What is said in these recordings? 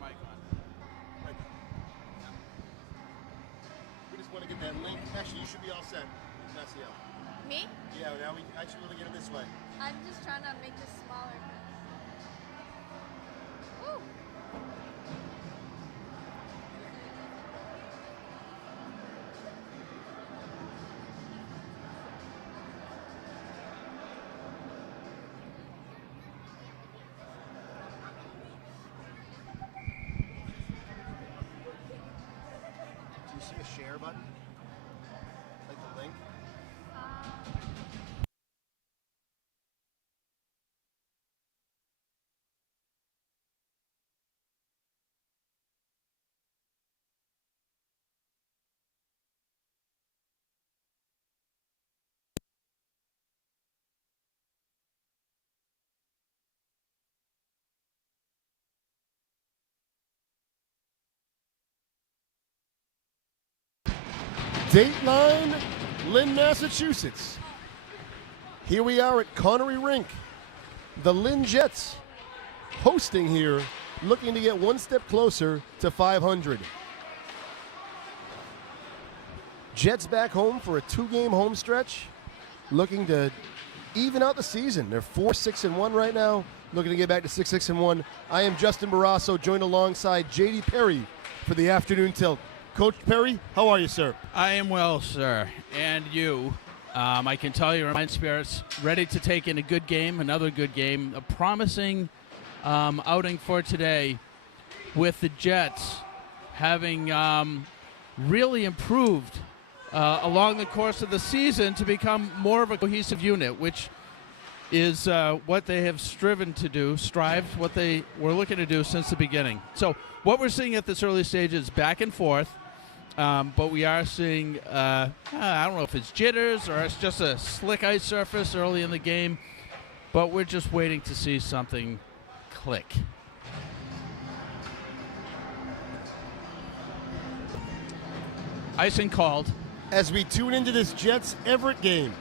my mic on. Right. Yeah. We just want to get that link. Actually, you should be all set. Maciel. Me? Yeah, now we actually want to get it this way. I'm just trying to make this smaller. Woo! Do you see a share button? Like the link? Dateline, Lynn, Massachusetts. Here we are at Connery Rink. The Lynn Jets hosting here, looking to get one step closer to 500. Jets back home for a 2-game home stretch, looking to even out the season. They're 4-6-1 right now, looking to get back to 6-6-1. I am Justin Barrasso, joined alongside J.D. Perry for the afternoon tilt. Coach Perry, how are you, sir? I am well, sir. And you. I can tell you, my spirits ready to take in a good game, another good game, a promising outing for today with the Jets having really improved along the course of the season to become more of a cohesive unit, which is what they have strived, what they were looking to do since the beginning. So what we're seeing at this early stage is back and forth. But we are seeing, I don't know if it's jitters or it's just a slick ice surface early in the game, but we're just waiting to see something click. Icing called. As we tune into this Jets Everett game,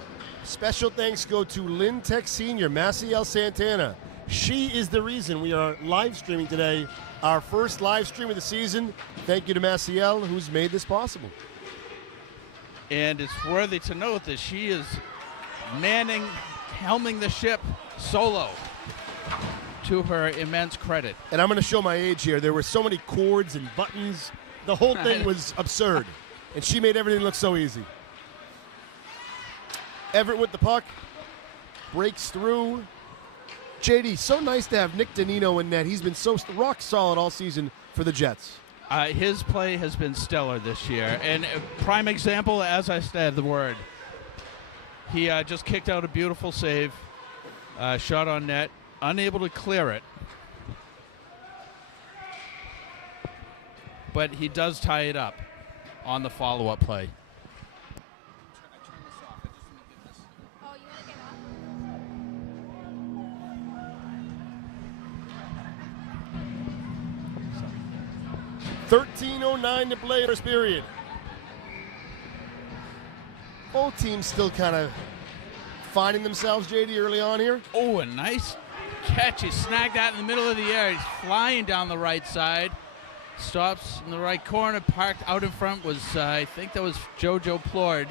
special thanks go to Lynn Tech Senior Maciel Santana. She is the reason we are live streaming today. Our first live stream of the season. Thank you to Maciel, who's made this possible. And it's worthy to note that she is helming the ship solo, to her immense credit. And I'm going to show my age here. There were so many cords and buttons. The whole thing was absurd. And she made everything look so easy. Everett with the puck. Breaks through. JD, so nice to have Nick Danino in net. He's been so rock solid all season for the Jets. His play has been stellar this year. And a prime example, as I said, the word. He just kicked out a beautiful save, shot on net, unable to clear it. But he does tie it up on the follow-up play. Oh, you want to get off? 13:09 to play in first period. Both teams still kind of finding themselves, JD, early on here. Oh, a nice catch. He snagged that in the middle of the air. He's flying down the right side. Stops in the right corner. Parked out in front was, I think that was JoJo Plord.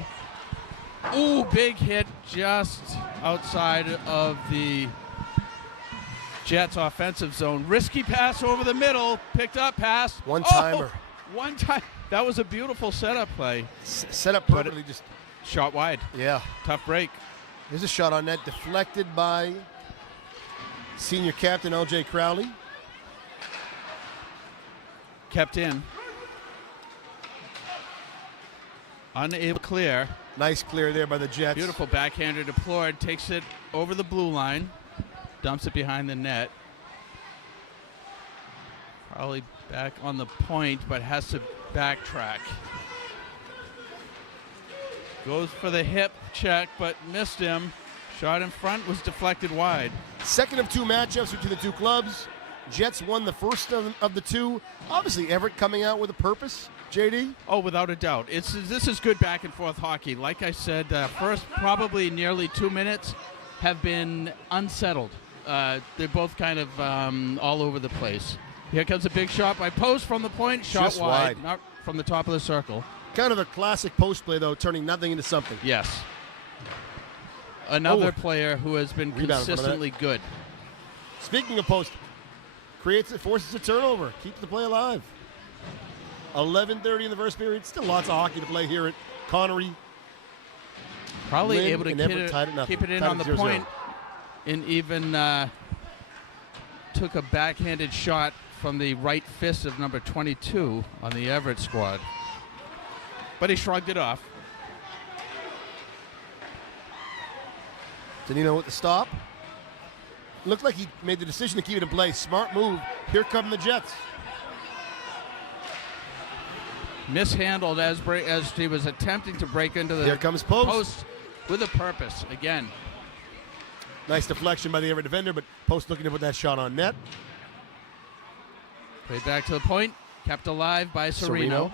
Ooh, big hit just outside of the Jets offensive zone. Risky pass over the middle. Picked up pass. One-timer. One time. That was a beautiful setup play. Set up perfectly. Just shot wide. Yeah. Tough break. Here's a shot on net deflected by senior captain LJ Crowley. Kept in. Unable to clear. Nice clear there by the Jets. Beautiful backhander deployed. Takes it over the blue line. Dumps it behind the net. Probably back on the point, but has to backtrack. Goes for the hip check, but missed him. Shot in front was deflected wide. Second of two matchups between the two clubs. Jets won the first of the two. Obviously, Everett coming out with a purpose. JD? Oh, without a doubt. This is good back and forth hockey. Like I said, first probably nearly 2 minutes have been unsettled. They're both kind of all over the place. Here comes a big shot by Post from the point. Shot Just wide, wide. not from the top of the circle. Kind of a classic post play, though, turning nothing into something. Yes. Another player who has been Rebound from that. consistently good. Speaking of post, forces a turnover, keeps the play alive. 11:30 in the first period. Still lots of hockey to play here at Connery. Probably Lynn able to and Everett tied at nothing. keep it in Tied on at the 0-0. point, and even took a backhanded shot from the right fist of number 22 on the Everett squad. But he shrugged it off. Danino with the stop. Looked like he made the decision to keep it in play. Smart move. Here come the Jets. Mishandled as he was attempting to break into the Here comes Post. post with a purpose again. Nice deflection by the Everett defender, but Post looking to put that shot on net. Played back to the point, kept alive by Sereno.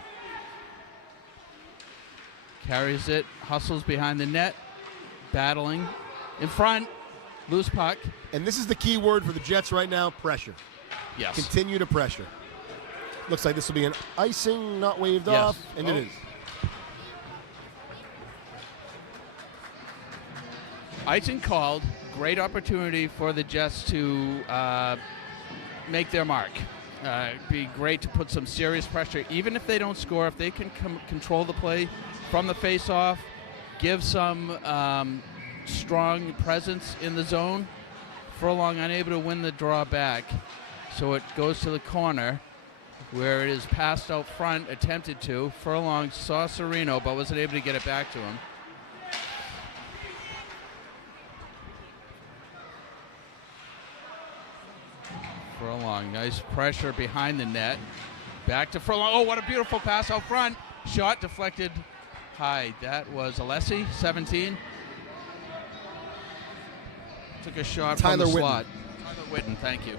Carries it, hustles behind the net, battling in front, loose puck. And this is the key word for the Jets right now, pressure. Yes. Continue to pressure. Looks like this will be an icing, not waved off, and it is. Icing called. Great opportunity for the Jets to make their mark. Be great to put some serious pressure, even if they don't score. If they can control the play from the face-off, give some strong presence in the zone. Furlong unable to win the draw back, so it goes to the corner, where it is passed out front, attempted to. Furlong saw Sereno, but wasn't able to get it back to him. Furlong, nice pressure behind the net. Back to Furlong. Oh, what a beautiful pass out front. Shot deflected high. That was Alessi, 17. Took a shot Tyler from the Whitten. slot. Tyler Whitten, thank you.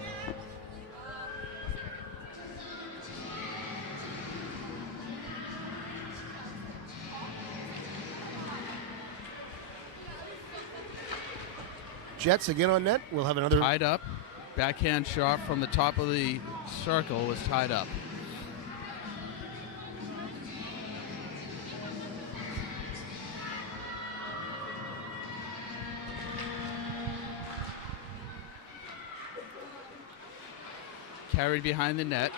Jets again on net. We'll have another. Tied up. Backhand shot from the top of the circle was tied up. Carried behind the net,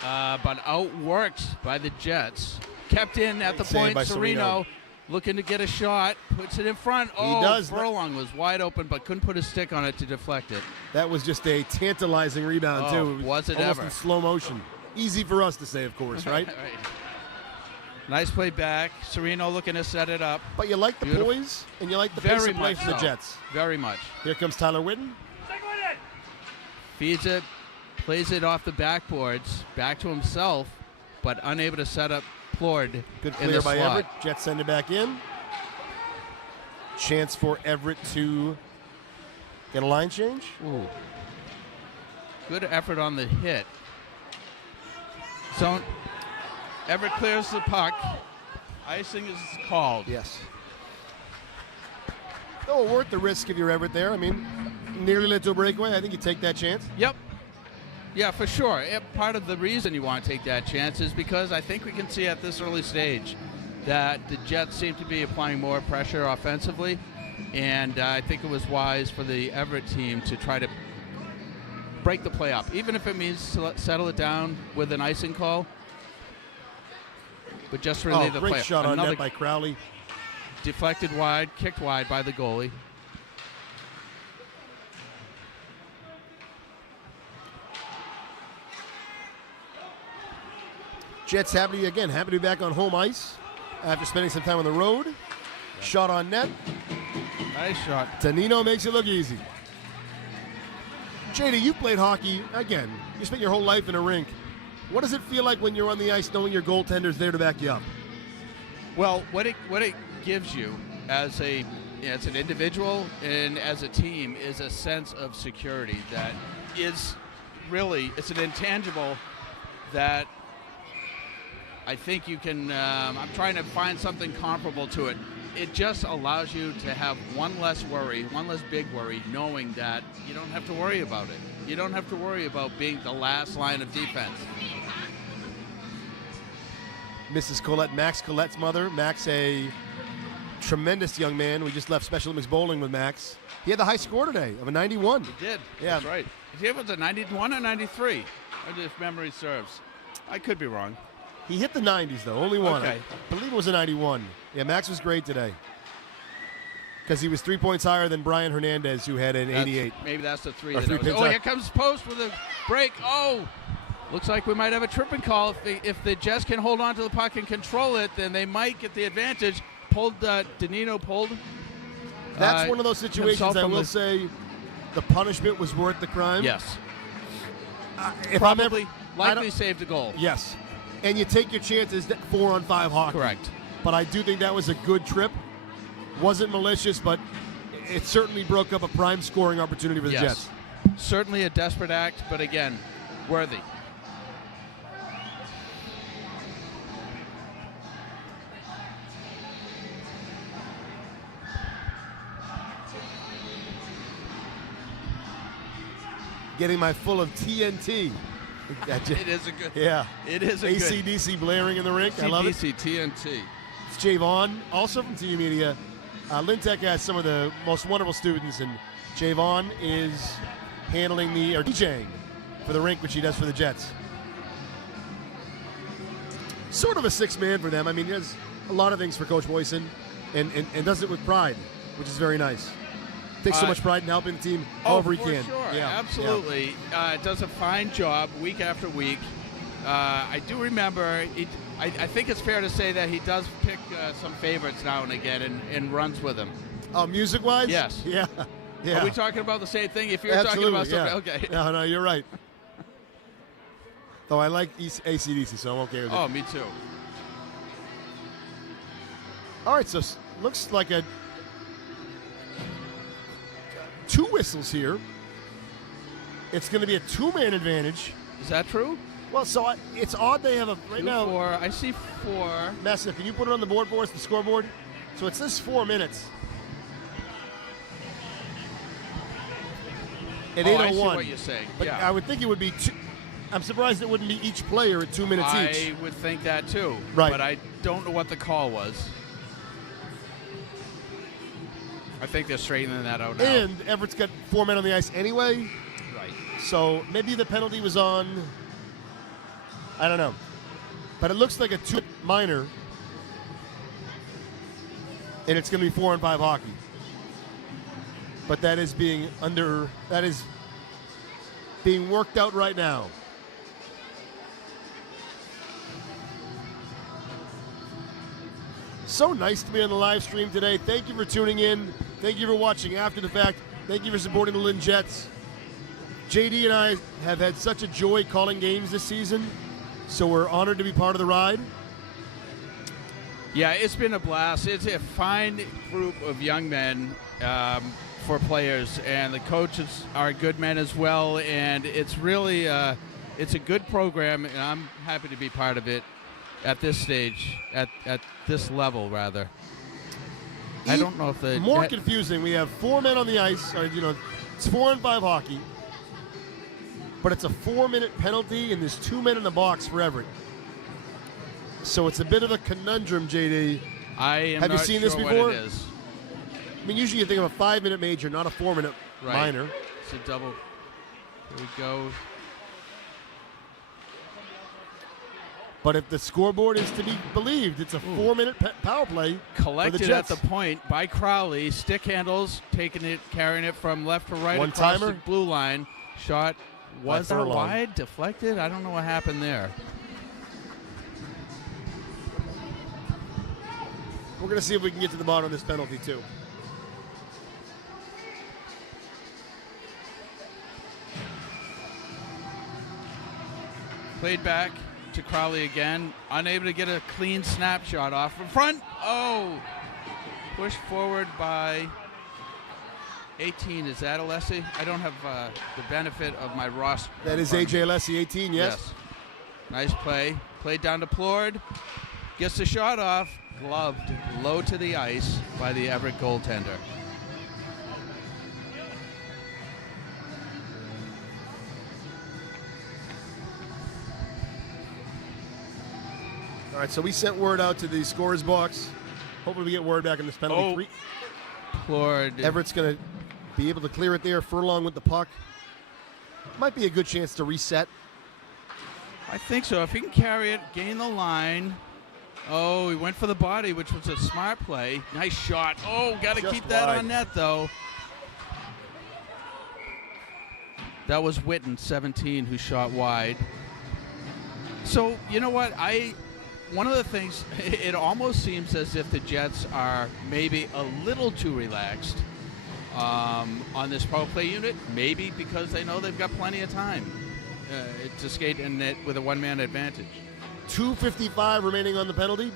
but outworked by the Jets. Kept in at the Save point. by Sereno looking to get a shot, puts it in front. Oh, does. Furlong was wide open, but couldn't put his stick on it to deflect it. That was just a tantalizing rebound, Oh, too. was it almost ever. in slow motion. Easy for us to say, of course, right? Right. Nice play back. Sereno looking to set it up. But you like the Beautiful. poise, and you like the pace Very of play much from the so. Jets. Very much. Here comes Tyler Whitten. Feeds it, plays it off the backboards, back to himself, but unable to set up Plord Good in clear the by slot. Everett. Jets send it back in. Chance for Everett to get a line change. Ooh. Good effort on the hit. So Everett clears the puck. Icing is called. Yes. Oh, worth the risk if you're Everett there. I mean, nearly led to a breakaway. I think you take that chance. Yep. Yeah, for sure. Part of the reason you want to take that chance is because I think we can see at this early stage that the Jets seem to be applying more pressure offensively, and I think it was wise for the Everett team to try to break the play up, even if it means to settle it down with an icing call, but just relieve the play. Great shot on Another net by Crowley. deflected wide, kicked wide by the goalie. Jets happy to be back on home ice after spending some time on the road. Shot on net. Nice shot. Danino makes it look easy. JD, you played hockey. Again, you spent your whole life in a rink. What does it feel like when you're on the ice knowing your goaltender's there to back you up? Well, what it gives you as an individual and as a team is a sense of security that is really, it's an intangible that I think you can, I'm trying to find something comparable to it. It just allows you to have one less worry, one less big worry, knowing that you don't have to worry about it. You don't have to worry about being the last line of defense. Mrs. Collette, Max Collette's mother. Max, a tremendous young man. We just left Special Olympics bowling with Max. He had the high score today of a 91. He did. Yeah. That's right. He was a 91 or 93, if memory serves. I could be wrong. He hit the 90s, though. Only one. Okay. I believe it was a 91. Yeah, Max was great today. Because he was 3 points higher than Brian Hernandez, who had an 88. Maybe that's the three. Or 3 pins oh, up. here comes Post with a break. Oh, looks like we might have a tripping call. If the Jets can hold on to the puck and control it, then they might get the advantage. Danino pulled. That's one of those situations I will say the punishment was worth the crime. Yes. If Probably, I'm ever, likely saved a goal. Yes. And you take your chances 4-on-5 hockey. Correct. But I do think that was a good trip. Wasn't malicious, but it certainly broke up a prime scoring opportunity for the Jets. Certainly a desperate act, but again, worthy. Getting my full of TNT. It is a good. Yeah. It is a good. AC/DC blaring in the rink. I love it. AC/DC, TNT. It's Javon, also from TV Media. Lynn Tech has some of the most wonderful students, and Javon is handling or DJing for the rink, which he does for the Jets. Sort of a sixth man for them. I mean, he does a lot of things for Coach Boyson and does it with pride, which is very nice. Takes so much pride in helping the team however he can. Sure. Yeah, Absolutely. Does a fine job week after week. I do remember, I think it's fair to say that he does pick some favorites now and again and runs with them. Oh, music-wise? Yes. Yeah. Yeah. Are we talking about the same thing? If you're Absolutely, talking about something, okay. No, you're right. Though I like AC/DC, so I'm okay with it. Oh, me too. All right, so looks like a 2 whistles here. It's going to be a 2-man advantage. Is that true? Well, so it's odd they have a right now. 4. I see 4. Massive, can you put it on the board for us, the scoreboard? So it says 4 minutes. At 8:01. I see what you're saying. But yeah. I would think it would be 2. I'm surprised it wouldn't be each player at 2 minutes each. I would think that too. Right. But I don't know what the call was. I think they're straightening that out now. And Everett's got 4 men on the ice anyway. Right. So maybe the penalty was on. I don't know. But it looks like a 2 minor. And it's going to be 4-on-5 hockey. But that is being worked out right now. So nice to be on the live stream today. Thank you for tuning in. Thank you for watching after the fact. Thank you for supporting the LYNN Jets. JD and I have had such a joy calling games this season, so we're honored to be part of the ride. Yeah, it's been a blast. It's a fine group of young men for players, and the coaches are good men as well, and it's really it's a good program, and I'm happy to be part of it at this stage, at this level, rather. I don't know if the... More confusing, we have 4 men on the ice, it's 4-on-5 hockey, but it's a 4-minute penalty, and there's 2 men in the box for Everett. So it's a bit of a conundrum, JD. Have you seen this before? What it is. I mean, usually you think of a 5-minute major, not a 4-minute minor. It's a double. Here we go. But if the scoreboard is to be believed, it's a 4-minute power play collected for the Jets. at the point by Crowley. Stick handles, carrying it from left to right across One-timer. the blue line. Shot was that Furlong. wide, deflected? I don't know what happened there. We're going to see if we can get to the bottom of this penalty, too. Played back to Crowley again. Unable to get a clean snapshot off from front. Oh! Pushed forward by 18. Is that Alessi? I don't have the benefit of my roster. That is A.J. Alessi, 18, yes. Nice play. Played down to Plord. Gets the shot off. Gloved low to the ice by the Everett goaltender. All right, so we sent word out to the scorer's box. Hopefully we get word back on this penalty. Plord. Everett's going to be able to clear it there. Furlong with the puck. Might be a good chance to reset. I think so. If he can carry it, gain the line. Oh, he went for the body, which was a smart play. Nice shot. Oh, got to keep that on net, though. That was Witten, 17, who shot wide. So, you know what? One of the things, it almost seems as if the Jets are maybe a little too relaxed on this power play unit, maybe because they know they've got plenty of time to skate in it with a one-man advantage. 2:55 remaining on the penalty.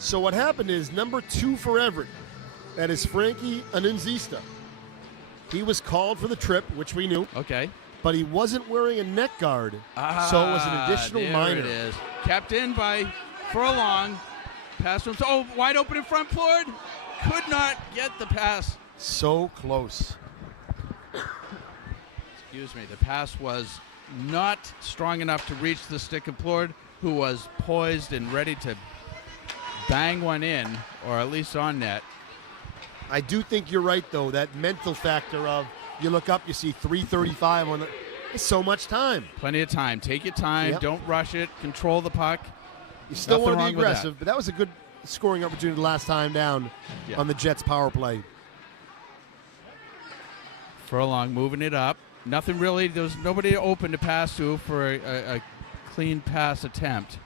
So what happened is number 2 for Everett, that is Frankie Anunzista. He was called for the trip, which we knew. Okay. But he wasn't wearing a neck guard, so it was an additional minor. There it is. Kept in by Furlong. Pass from, oh, wide open in front, Plord. Could not get the pass. So close. Excuse me. The pass was not strong enough to reach the stick of Plord, who was poised and ready to bang one in, or at least on net. I do think you're right, though, that mental factor of you look up, you see 3:35 on the. It's so much time. Plenty of time. Take your time. Yep. Don't rush it. Control the puck. You still want to Nothing be wrong with aggressive, but that was a good scoring opportunity last time down on the Jets' power play. Furlong moving it up. Nothing really. There was nobody open to pass to for a clean pass attempt.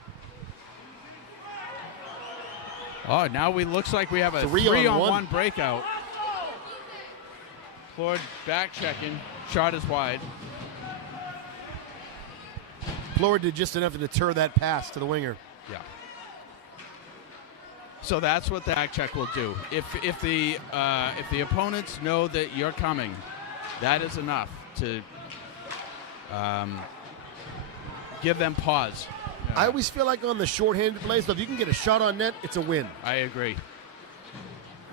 Oh, now looks like we have a 3-on-1 breakout. Plord back checking. Shot is wide. Plord did just enough to deter that pass to the winger. Yeah. So that's what the back check will do. If the opponents know that you're coming, that is enough to give them pause. I always feel like on the shorthanded plays, though, if you can get a shot on net, it's a win. I agree.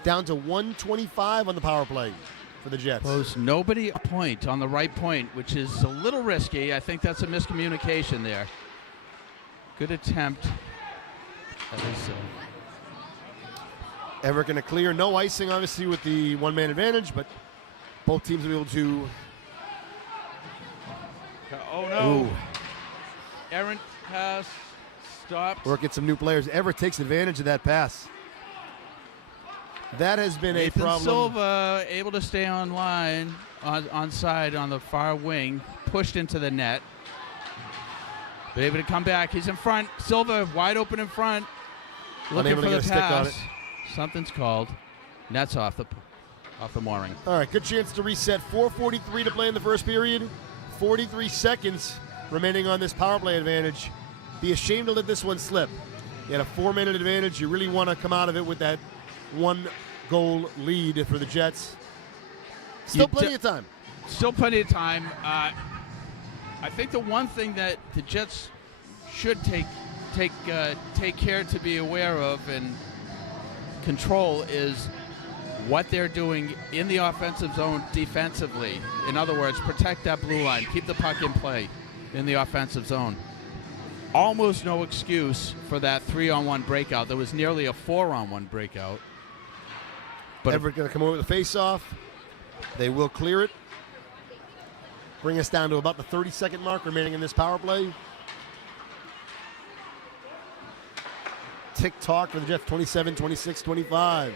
Down to 125 on the power play for the Jets. Close. Nobody a point on the right point, which is a little risky. I think that's a miscommunication there. Good attempt. That is, Everett going to clear. No icing, obviously, with the one-man advantage, but both teams will be able to. Oh, no. Ooh. Errant pass. Stopped. Or get some new players. Everett takes advantage of that pass. That has been Nathan a problem. Silva able to stay on line, on side on the far wing, pushed into the net. But able to come back. He's in front. Silva wide open in front. Looking Unable for to the get a stick on pass. it. Something's called. Net's off the mooring. All right, good chance to reset. 4:43 to play in the first period. 43 seconds remaining on this power play advantage. Be ashamed to let this one slip. You had a 4-minute advantage. You really want to come out of it with that 1-goal lead for the Jets. Still plenty of time. Still plenty of time. I think the one thing that the Jets should take care to be aware of and control is what they're doing in the offensive zone defensively. In other words, protect that blue line. Keep the puck in play in the offensive zone. Almost no excuse for that 3-on-1 breakout. There was nearly a 4-on-1 breakout. But Everett going to come over with the face-off. They will clear it. Bring us down to about the 30-second mark remaining in this power play. Tick-tock for the Jets, 27, 26, 25.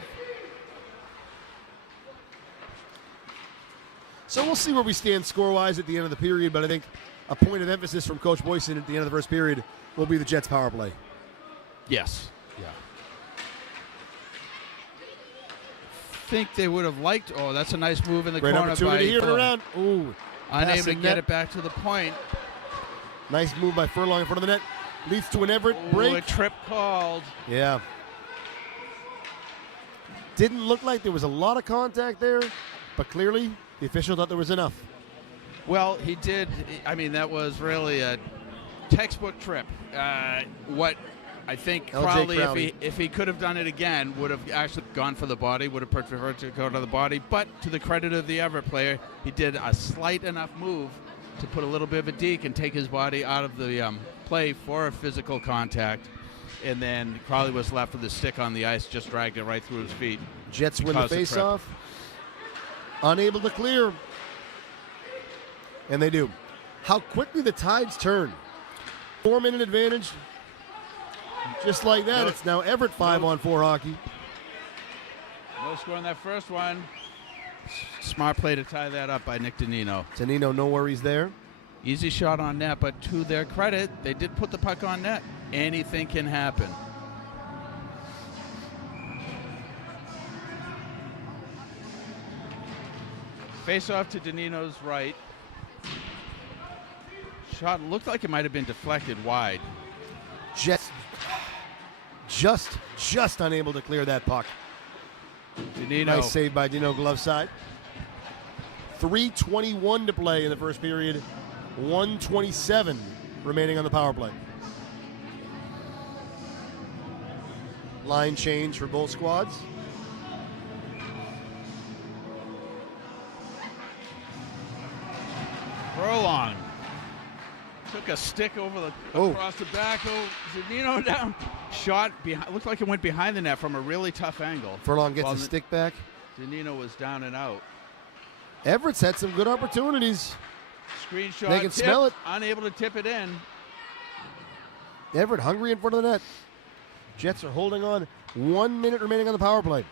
So we'll see where we stand score-wise at the end of the period, but I think a point of emphasis from Coach Boyson at the end of the first period will be the Jets' power play. yes. Yeah. Think they would have liked. Oh, that's a nice move in the Great corner opportunity by here and around. Ooh, unable to passing get net. it back to the point. Nice move by Furlong in front of the net. Leads to an Everett Ooh, break. a trip called. Yeah. Didn't look like there was a lot of contact there, but clearly the official thought there was enough. Well, he did. I mean, that was really a textbook trip. What I think LJ probably Crowley. if he could have done it again, would have actually gone for the body, would have preferred to go to the body. But to the credit of the Everett player, he did a slight enough move to put a little bit of a deke and take his body out of the play for a physical contact. and then Crawley was left with his stick on the ice, just dragged it right through his feet. Jets win the Caused a trip. faceoff. Unable to clear. And they do. How quickly the tides turn. 4-minute advantage. Just like that, it's now Everett 5-on-4 hockey. No score on that first one. Smart play to tie that up by Nick Danino. Danino, no worries there. Easy shot on net, but to their credit, they did put the puck on net. Anything can happen. Face off to Danino's right. Shot looked like it might have been deflected wide. Jets just unable to clear that puck. Danino. Nice save by Dino, glove side. 3:21 to play in the first period. 1:27 remaining on the power play. Line change for both squads. Furlong took a stick over across the back. Danino down. Shot behind. Looked like it went behind the net from a really tough angle. Furlong gets the stick back. Danino was down and out. Everett's had some good opportunities. Screenshot. They can smell it. Unable to tip it in. Everett hungry in front of the net. Jets are holding on. 1 minute remaining on the power play.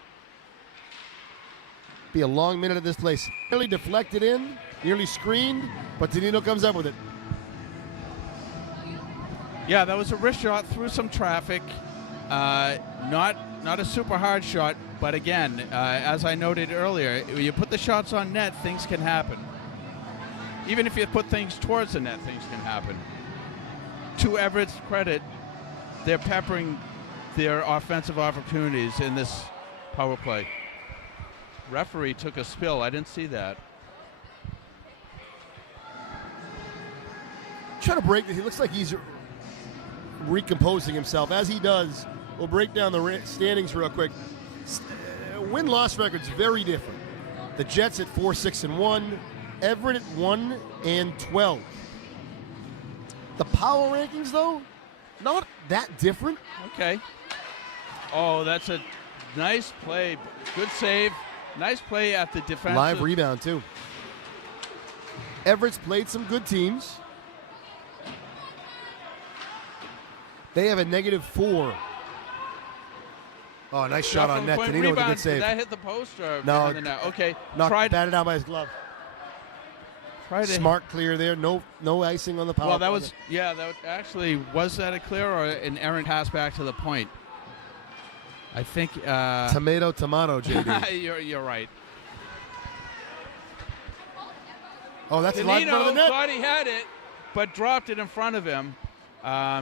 Be a long minute at this place. Nearly deflected in, nearly screened, but Danino comes up with it. Yeah, that was a wrist shot through some traffic. Not a super hard shot, but again, as I noted earlier, when you put the shots on net, things can happen. Even if you put things towards the net, things can happen. To Everett's credit, they're peppering their offensive opportunities in this power play. Referee took a spill. I didn't see that. Trying to break. He looks like he's recomposing himself. As he does, we'll break down the standings real quick. Win-loss record's very different. The Jets at 4-6-1. Everett at 1-12. The power rankings, though, not that different. Okay. Oh, that's a nice play. Good save. Nice play at the defensive. Live rebound, too. Everett's played some good teams. They have a -4. Oh, nice shot on net. Danino with a good save. Did that hit the post or No. behind the net? Okay. Batted out by his glove. Smart clear there. No icing on the power. Well, that was, was that a clear or an errant pass back to the point? I think. Tomato, JD. You're right. Oh, that's live in front of the net. Thought he had it, but dropped it in front of him.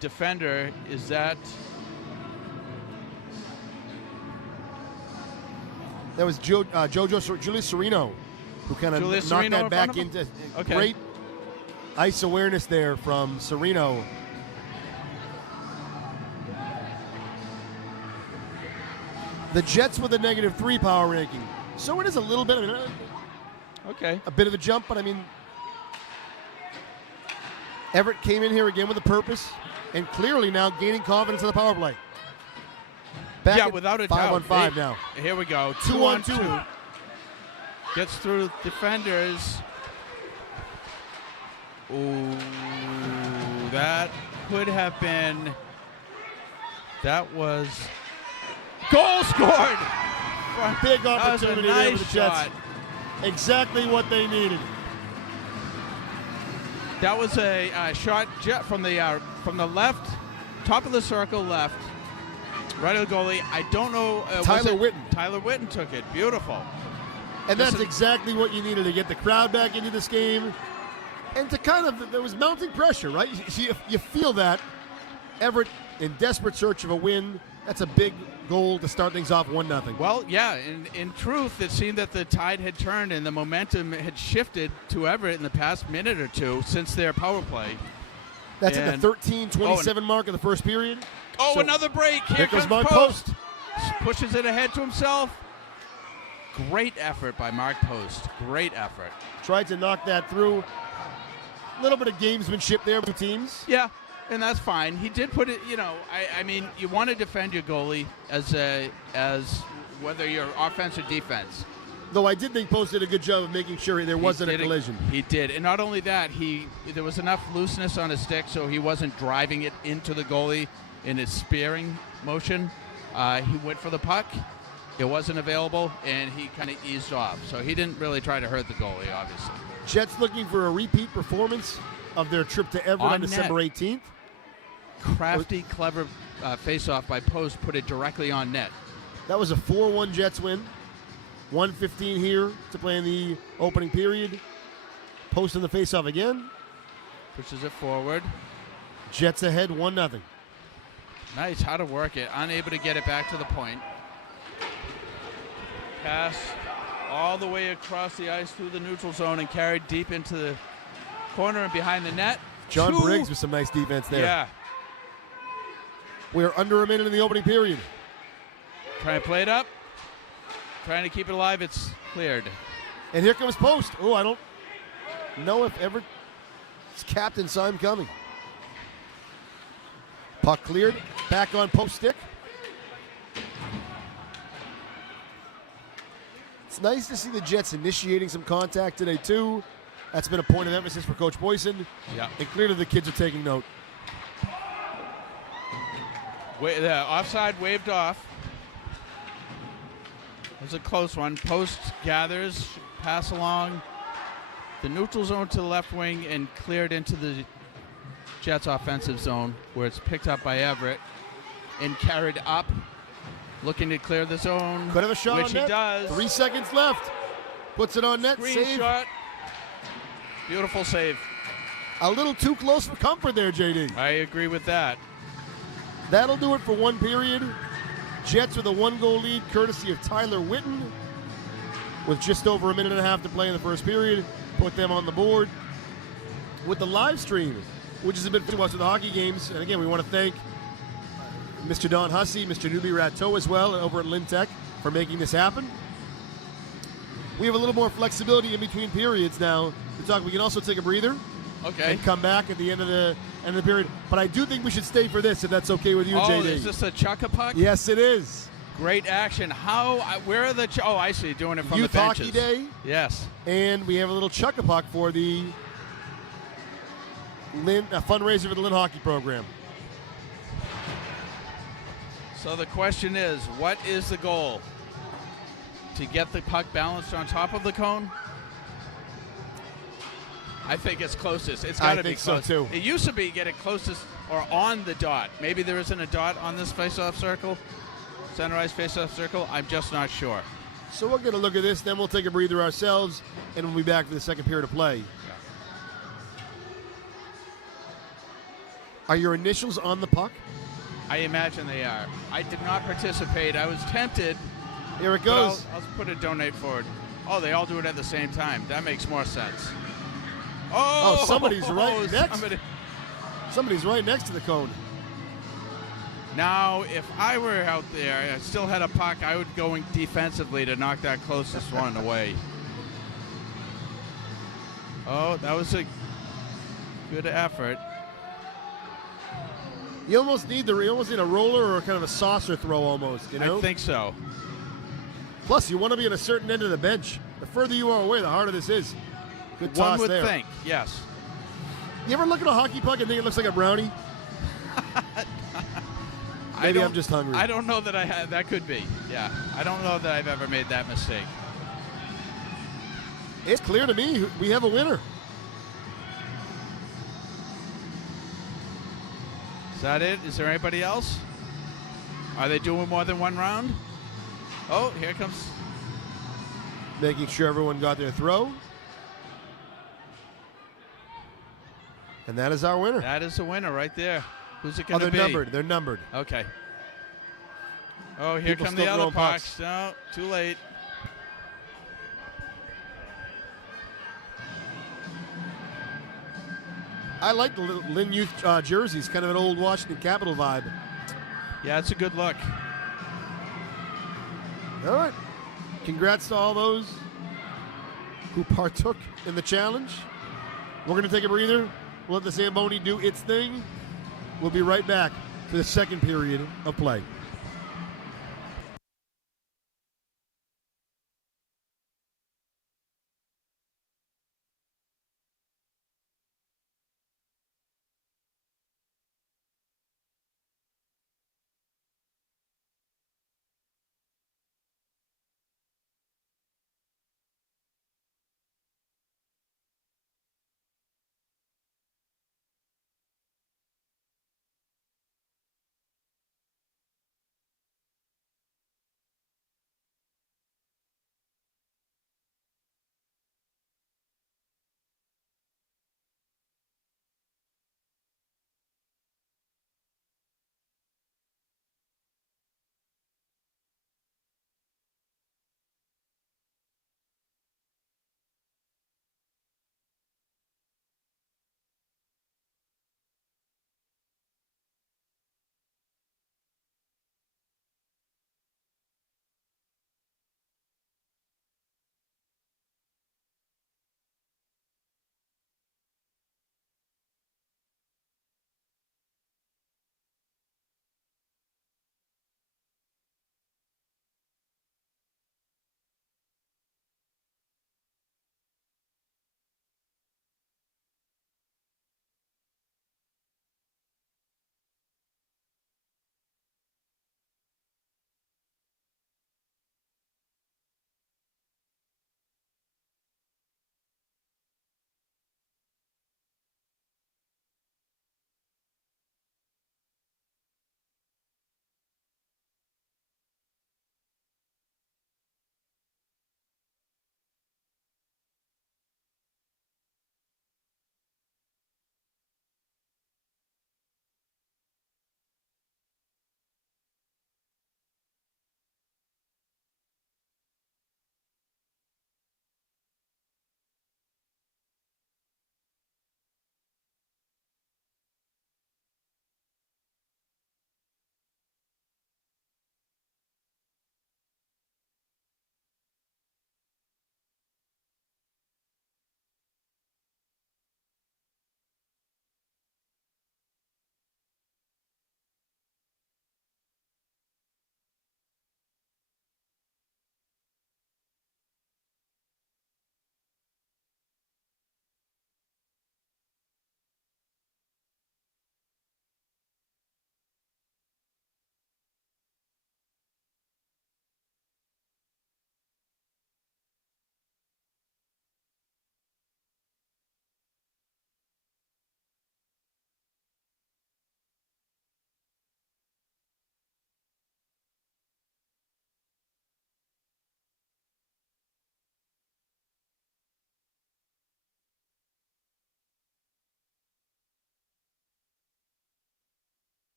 Defender, is that? That was Julius Serino, who kind of knocked that back into. Okay. Great ice awareness there from Serino. The Jets with a -3 power ranking. So it is a little bit of a bit of a jump, but I mean, Everett came in here again with a purpose and clearly now gaining confidence in the power play. Back without a 5-on-5 now. Here we go. 2-on-2. Gets through defenders. Ooh, that could have been. That was goal scored. Big opportunity there for the Jets. Shot. Exactly what they needed. That was a shot from the left, top of the circle left, right of the goalie. I don't know. Tyler Witten. Tyler Witten took it. Beautiful. And that's exactly what you needed to get the crowd back into this game. And to there was mounting pressure, right? You feel that. Everett in desperate search of a win. That's a big goal to start things off 1-0. Well, yeah, in truth, it seemed that the tide had turned and the momentum had shifted to Everett in the past minute or two since their power play. That's at the 13:27 mark of the first period. Oh, so another break. Here comes Mark Post. Pushes it ahead to himself. Great effort by Mark Post. Great effort. Tried to knock that through. A little bit of gamesmanship there with the teams. Yeah. And that's fine. He did put it, I mean, you want to defend your goalie as whether you're offense or defense. Though I did think Post did a good job of making sure there wasn't a collision. He did. And not only that, there was enough looseness on his stick so he wasn't driving it into the goalie in his spearing motion. He went for the puck. It wasn't available, and he kind of eased off. So he didn't really try to hurt the goalie, obviously. Jets looking for a repeat performance of their trip to Everett on December 18th. Crafty, clever face-off by Post put it directly on net. That was a 4-1 Jets win. 1:15 here to play in the opening period. Post in the face-off again. Pushes it forward. Jets ahead 1-0. Nice, how to work it. Unable to get it back to the point. Pass all the way across the ice through the neutral zone and carried deep into the corner and behind the net. John Briggs with some nice defense there. Yeah. We're under a minute in the opening period. Trying to play it up. Trying to keep it alive. It's cleared. And here comes Post. Oh, I don't know if Everett's captain saw him coming. Puck cleared. Back on Post stick. It's nice to see the Jets initiating some contact today, too. That's been a point of emphasis for Coach Boyson. Yeah. And clearly the kids are taking note. The offside waved off. It was a close one. Post gathers, pass along the neutral zone to the left wing and cleared into the Jets offensive zone where it's picked up by Everett and carried up, looking to clear the zone. Could have a shot which on he net. does. 3 seconds left. Puts it on net. Screen Save. shot. Beautiful save. A little too close for comfort there, JD. I agree with that. That'll do it for one period. Jets with a 1-goal lead courtesy of Tyler Witten with just over a minute and a half to play in the first period. Put them on the board with the live stream, which is a bit fun to watch the hockey games. And again, we want to thank Mr. Don Hussey, Mr. Newbie Ratteau as well over at LYNN Tech for making this happen. We have a little more flexibility in between periods now to talk. We can also take a breather. Okay. And come back at the end of the period. But I do think we should stay for this, if that's okay with you, JD. Is this a chuck-a-puck? Yes, it is. Great action. Where are the... I see. Doing it from Youth the benches. Hockey Day. Yes. And we have a little chuck-a-puck for the fundraiser for the LYNN Hockey Program. So the question is, what is the goal? To get the puck balanced on top of the cone? I think it's closest. It's got to be close. I think so, too. It used to be get it closest or on the dot. Maybe there isn't a dot on this face-off circle, center ice face-off circle. I'm just not sure. So we'll get a look at this, then we'll take a breather ourselves, and we'll be back for the second period of play. Yeah. Are your initials on the puck? I imagine they are. I did not participate. I was tempted. Here it goes. I'll put a donate forward. Oh, they all do it at the same time. That makes more sense. Oh, somebody's right next. Somebody's right next to the cone. Now, if I were out there, I still had a puck, I would go in defensively to knock that closest one away. Oh, that was a good effort. You almost need a roller or kind of a saucer throw almost, you know? I think so. Plus, you want to be at a certain end of the bench. The further you are away, the harder this is. Good toss One would there. think, yes. You ever look at a hockey puck and think it looks like a brownie? Maybe I'm just hungry. I don't know that I have. That could be. Yeah. I don't know that I've ever made that mistake. It's clear to me we have a winner. Is that it? Is there anybody else? Are they doing more than one round? Oh, here comes. Making sure everyone got their throw. And that is our winner. That is the winner right there. Who's it going to be? They're numbered. They're numbered. Okay. Oh, here People come still the other throwing pucks. No, too late. I like the Lynn Youth jerseys, kind of an old Washington Capitol vibe. Yeah, it's a good look. All right. Congrats to all those who partook in the challenge. We're going to take a breather. We'll let the Zamboni do its thing. We'll be right back for the second period of play.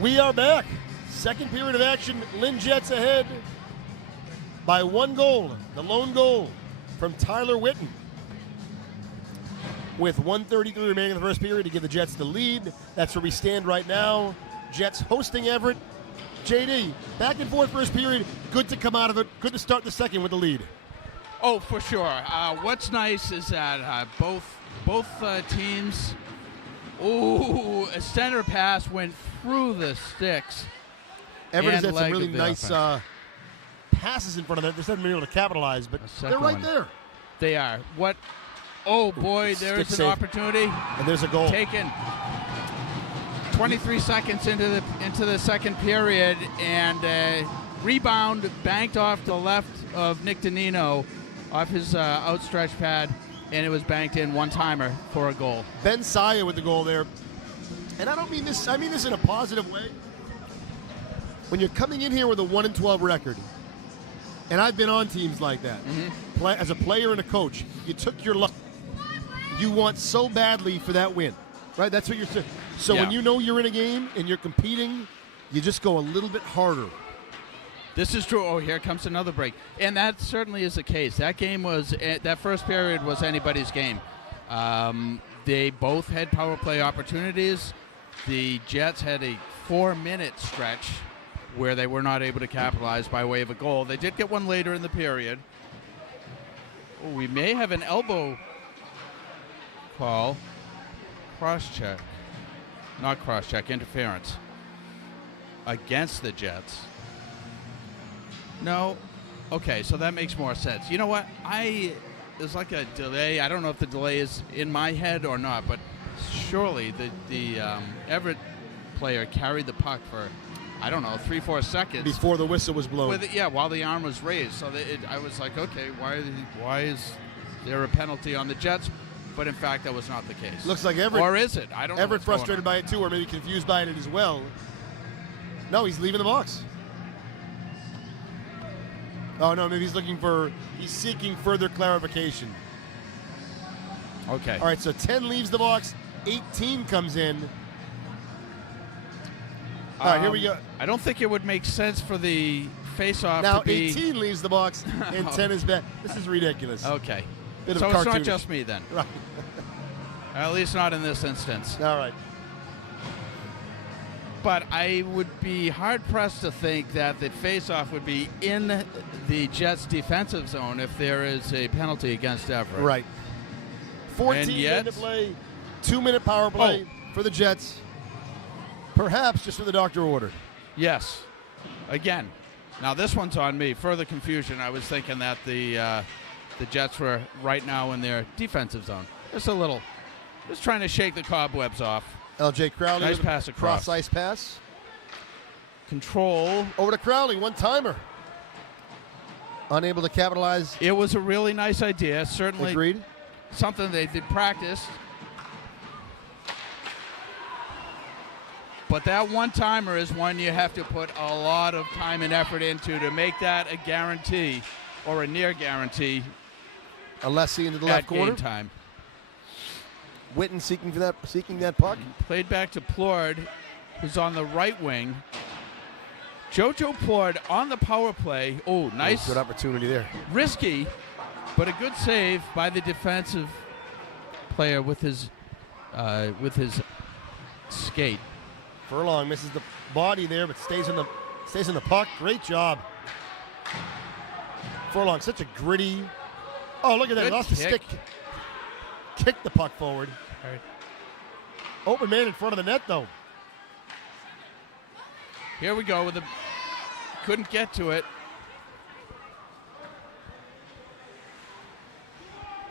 We are back. Second period of action. Lynn Jets ahead by 1 goal. The lone goal from Tyler Witten. With 1:33 remaining in the first period to give the Jets the lead. That's where we stand right now. Jets hosting Everett. JD, back and forth first period. Good to come out of it. Good to start the second with the lead. Oh, for sure. What's nice is that both teams. Ooh, a center pass went through the sticks. Everett has and had some really legged the nice passes in front of that. They just haven't been able to capitalize, but they're right there. They are. What? Oh, boy, there's an opportunity. And there's a goal. Taken 23 seconds into the second period, and rebound banked off to the left of Nick Danino off his outstretched pad, and it was banked in one-timer for a goal. Ben Saya with the goal there. And I don't mean this, I mean this in a positive way. When you're coming in here with a 1-12 record, and I've been on teams like that, as a player and a coach, you took your luck. You want so badly for that win, right? That's what you're saying. So when you know you're in a game and you're competing, you just go a little bit harder. This is true. Oh, here comes another break. And that certainly is the case. That game was, that first period was anybody's game. They both had power play opportunities. The Jets had a 4-minute stretch where they were not able to capitalize by way of a goal. They did get one later in the period. Oh, we may have an elbow call. Cross-check. Not cross-check, interference. Against the Jets. No. Okay, so that makes more sense. You know what? There's like a delay. I don't know if the delay is in my head or not, but surely the Everett player carried the puck for, I don't know, 3-4 seconds. Before the whistle was blown. While the arm was raised. So I was like, okay, why is there a penalty on the Jets? But in fact, that was not the case. Looks like Everett. Or is it? I don't know. Everett frustrated by it too, or maybe confused by it as well. No, he's leaving the box. Oh no, maybe he's seeking further clarification. Okay. All right, so 10 leaves the box, 18 comes in. All right, here we go. I don't think it would make sense for the face-off now to be... 18 leaves the box, and 10 is back. This is ridiculous. Okay. Bit So of it's not cartoonish. just me then. Right. At least not in this instance. All right. But I would be hard-pressed to think that the face-off would be in the Jets' defensive zone if there is a penalty against Everett. Right. 14 minute play, 2-minute power play for the Jets. Perhaps just what the doctor ordered. Yes. Again. Now this one's on me. Further confusion. I was thinking that the Jets were right now in their defensive zone. Just a little. Just trying to shake the cobwebs off. LJ Crowley. Nice pass across. Cross-ice pass. Control. Over to Crowley, one-timer. Unable to capitalize. It was a really nice idea. Certainly. Agreed. Something they did practice. But that one-timer is one you have to put a lot of time and effort into to make that a guarantee or a near guarantee. Alessi into the left corner. Game time. Witten seeking that puck. Played back to Plord, who's on the right wing. Jojo Plord on the power play. Oh, nice. Good opportunity there. Risky, but a good save by the defensive player with his skate. Furlong misses the body there, but stays in the puck. Great job. Furlong, such a gritty. Oh, look at that. Good Lost the stick. Kicked the puck forward. Right. Open man in front of the net, though. Here we go with couldn't get to it.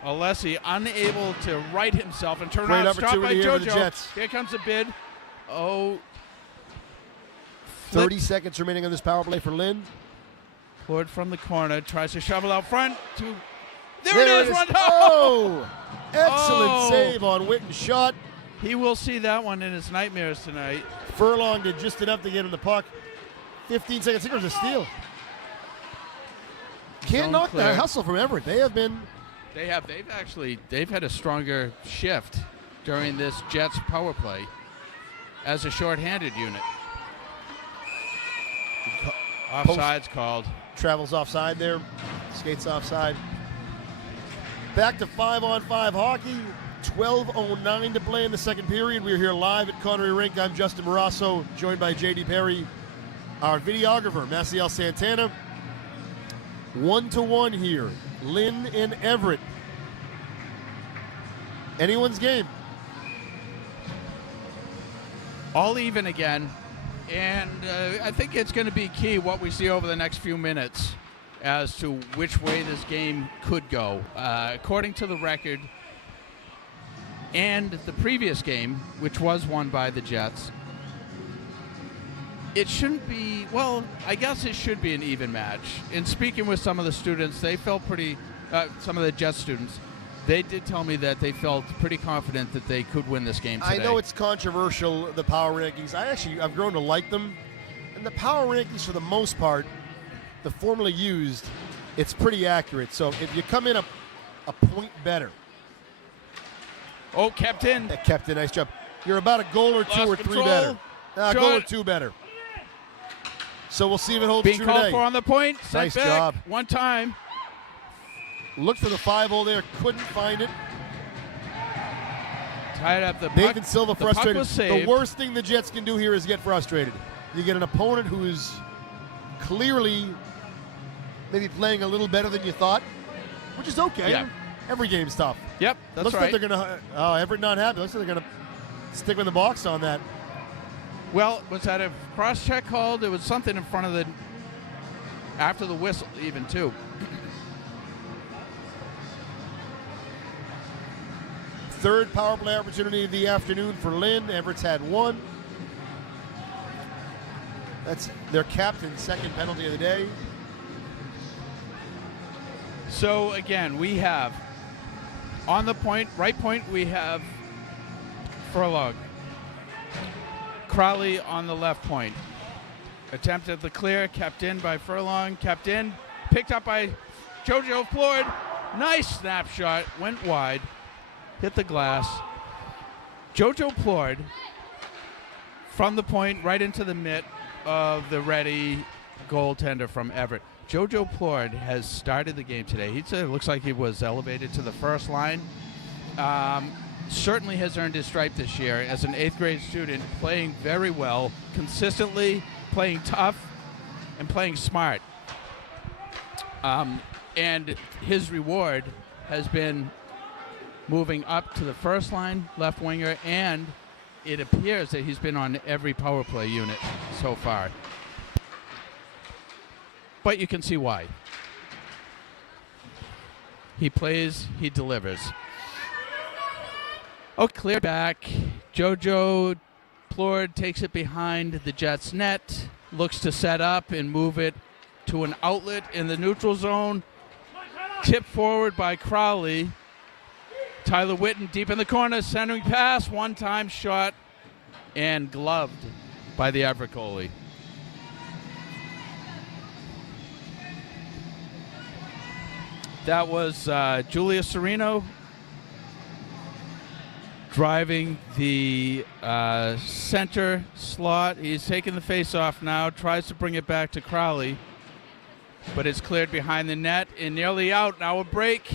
Alessi unable to right himself and turn Great out. Stopped by opportunity here for the Jojo. Jets. Here comes a bid. Oh. 30 seconds remaining on this power play for Lynn. Plord from the corner tries to shovel out front to. There it is. One. Oh! Excellent Oh. save on Witten's shot. He will see that one in his nightmares tonight. Furlong did just enough to get him the puck. 15 seconds. I think it was a steal. Can't Zone knock clear. that hustle from Everett. They've had a stronger shift during this Jets power play as a shorthanded unit. Offside's called. Travels offside there. Skates offside. Back to 5-on-5 hockey. 12:09 to play in the second period. We're here live at Connery Rink. I'm Justin Morasso, joined by J.D. Perry, our videographer, Maciel Santana. 1-1 here. Lynn and Everett. Anyone's game. All even again. And I think it's going to be key what we see over the next few minutes as to which way this game could go. According to the record and the previous game, which was won by the Jets, it shouldn't be, well, I guess it should be an even match. In speaking with some of the students, they felt pretty, some of the Jets students, they did tell me that they felt pretty confident that they could win this game today. I know it's controversial, the power rankings. I've grown to like them. And the power rankings, for the most part, the formula used, it's pretty accurate. So if you come in a point better. Oh, kept in. Kept in, nice job. You're about a goal or two Lost or control. three better. A Shot. goal or two better. So we'll see if it holds Being true called today. for on the point. Set Nice back. job. One time. Looked for the 5-0 there, couldn't find it. Tied up the puck. Nathan Silva The puck frustrated. was saved. The worst thing the Jets can do here is get frustrated. You get an opponent who is clearly maybe playing a little better than you thought, which is okay. Yeah. Every game's tough. Yep, that's Looks right. like they're going to, Everett not happy. Looks like they're going to stick with the box on that. Well, was that a cross-check called? It was something in front of the, after the whistle even, too. Third power play opportunity of the afternoon for Lynn. Everett's had one. That's their captain's second penalty of the day. So, again, we have, on the point, right point, we have Furlong. Crowley on the left point. Attempt at the clear, kept in by Furlong, kept in, picked up by Jojo Floyd. Nice snapshot, went wide, hit the glass. Jojo Floyd from the point right into the mitt of the ready goaltender from Everett. Jojo Floyd has started the game today. It looks like he was elevated to the first line. Certainly has earned his stripe this year as an 8th grade student, playing very well, consistently, playing tough, and playing smart. And his reward has been moving up to the first line, left winger, and it appears that he's been on every power play unit so far. But you can see why. He plays, he delivers. Oh, clear back. Jojo Plord takes it behind the Jets' net, looks to set up and move it to an outlet in the neutral zone. Tipped forward by Crowley. Tyler Witten deep in the corner, centering pass, one-time shot, and gloved by the Everett goalie. That was Julius Sereno driving the center slot. He's taking the face-off now, tries to bring it back to Crowley, but it's cleared behind the net and nearly out. Now a break.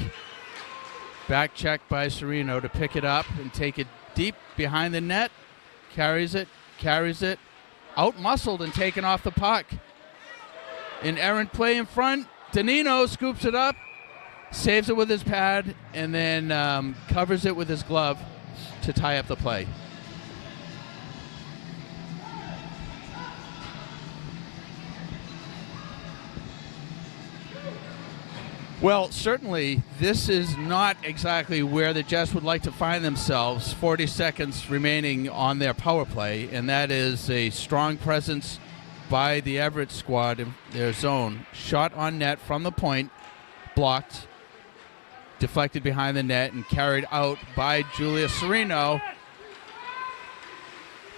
Back check by Sereno to pick it up and take it deep behind the net. Carries it, out-muscled and taken off the puck. An errant play in front. Danino scoops it up, saves it with his pad, and then covers it with his glove to tie up the play. Well, certainly this is not exactly where the Jets would like to find themselves. 40 seconds remaining on their power play, and that is a strong presence by the Everett squad in their zone. Shot on net from the point, blocked, deflected behind the net, and carried out by Julius Sereno.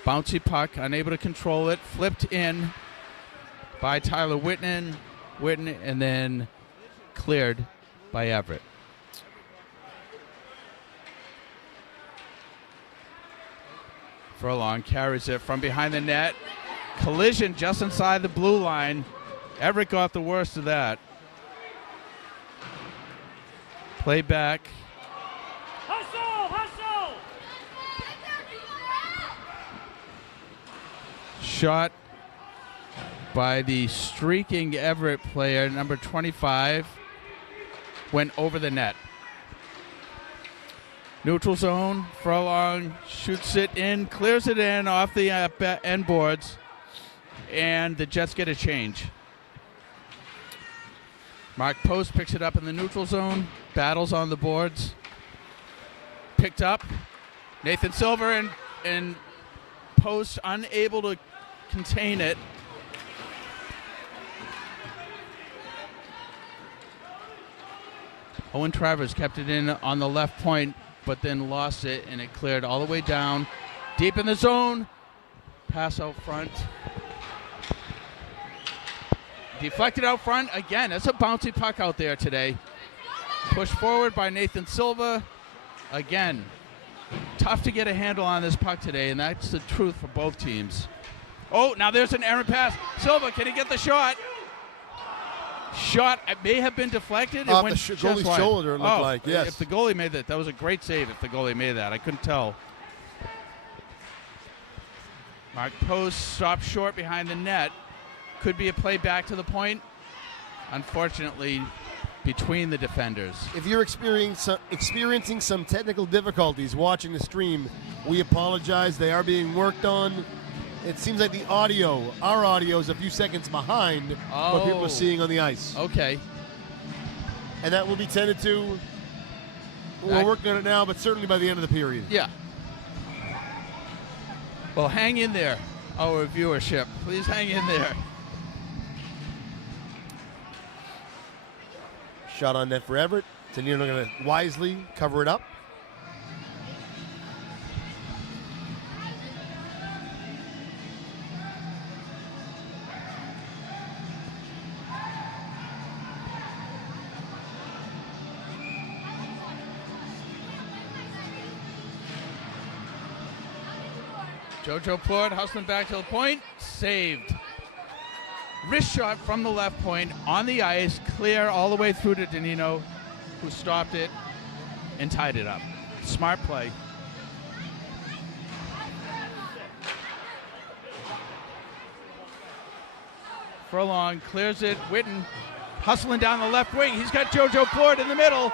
Bouncy puck, unable to control it, flipped in by Tyler Witten, and then cleared by Everett. Furlong carries it from behind the net. Collision just inside the blue line. Everett got the worst of that. Play back. Hustle! Shot by the streaking Everett player, number 25, went over the net. Neutral zone, Furlong shoots it in, clears it in off the end boards, and the Jets get a change. Mark Post picks it up in the neutral zone, battles on the boards. Picked up. Nathan Silver and Post unable to contain it. Owen Travers kept it in on the left point, but then lost it, and it cleared all the way down. Deep in the zone. Pass out front. Deflected out front. Again, that's a bouncy puck out there today. Pushed forward by Nathan Silva. Again, tough to get a handle on this puck today, and that's the truth for both teams. Oh, now there's an errant pass. Silva, can he get the shot? Shot, it may have been deflected. Off the goalie's shoulder, it looked like, yes. If the goalie made that was a great save if the goalie made that. I couldn't tell. Mark Post stopped short behind the net. Could be a play back to the point. Unfortunately, between the defenders. If you're experiencing some technical difficulties watching the stream, we apologize. They are being worked on. It seems like the audio, our audio, is a few seconds behind what people are seeing on the ice. Okay. And that will be tended to. We're working on it now, but certainly by the end of the period. Yeah. Well, hang in there, our viewership. Please hang in there. Shot on net for Everett. Tenino going to wisely cover it up. JoJo Plord hustling back to the point. Saved. Wrist shot from the left point on the ice. Clear all the way through to Danino, who stopped it and tied it up. Smart play. Furlong clears it. Witten hustling down the left wing. He's got JoJo Plord in the middle.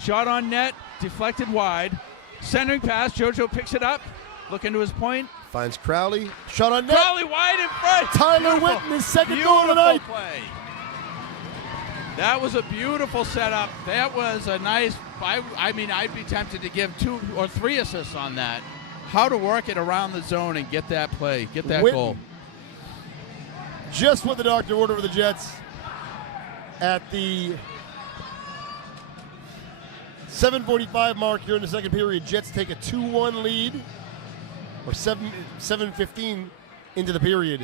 Shot on net. Deflected wide. Centering pass. JoJo picks it up. Looking to his point. Finds Crowley. Shot on net. Crowley wide in front. Tyler Witten, his second goal of the night. Play. That was a beautiful setup. That was a nice, I mean, I'd be tempted to give 2 or 3 assists on that. How to work it around the zone and get that play, get that Witten, goal. Just what the doctor ordered for the Jets at the 7:45 mark here in the second period. Jets take a 2-1 lead. Or 7:15 into the period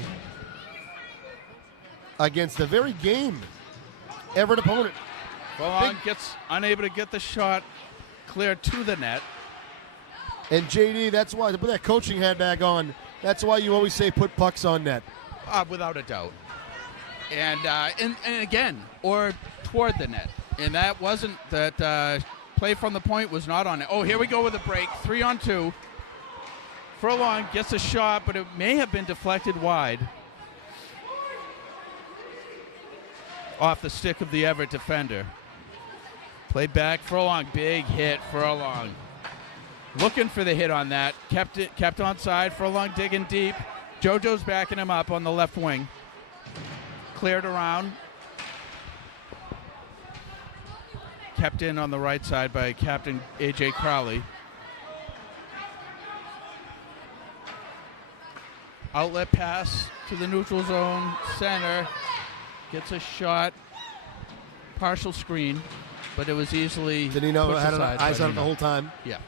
against a very game Everett opponent. Furlong gets unable to get the shot clear to the net. And JD, that's why, to put that coaching hat back on, that's why you always say put pucks on net. Without a doubt. And again, or toward the net. And that wasn't, that play from the point was not on it. Oh, here we go with a break. 3-on-2. Furlong gets a shot, but it may have been deflected wide. Off the stick of the Everett defender. Play back, Furlong, big hit, Furlong. Looking for the hit on that. Kept onside, Furlong digging deep. JoJo's backing him up on the left wing. Cleared around. Kept in on the right side by Captain A.J. Crowley. Outlet pass to the neutral zone, center, gets a shot, partial screen, but it was easily Did he know pushed had aside eyes by on it the Nino. whole time? Yeah.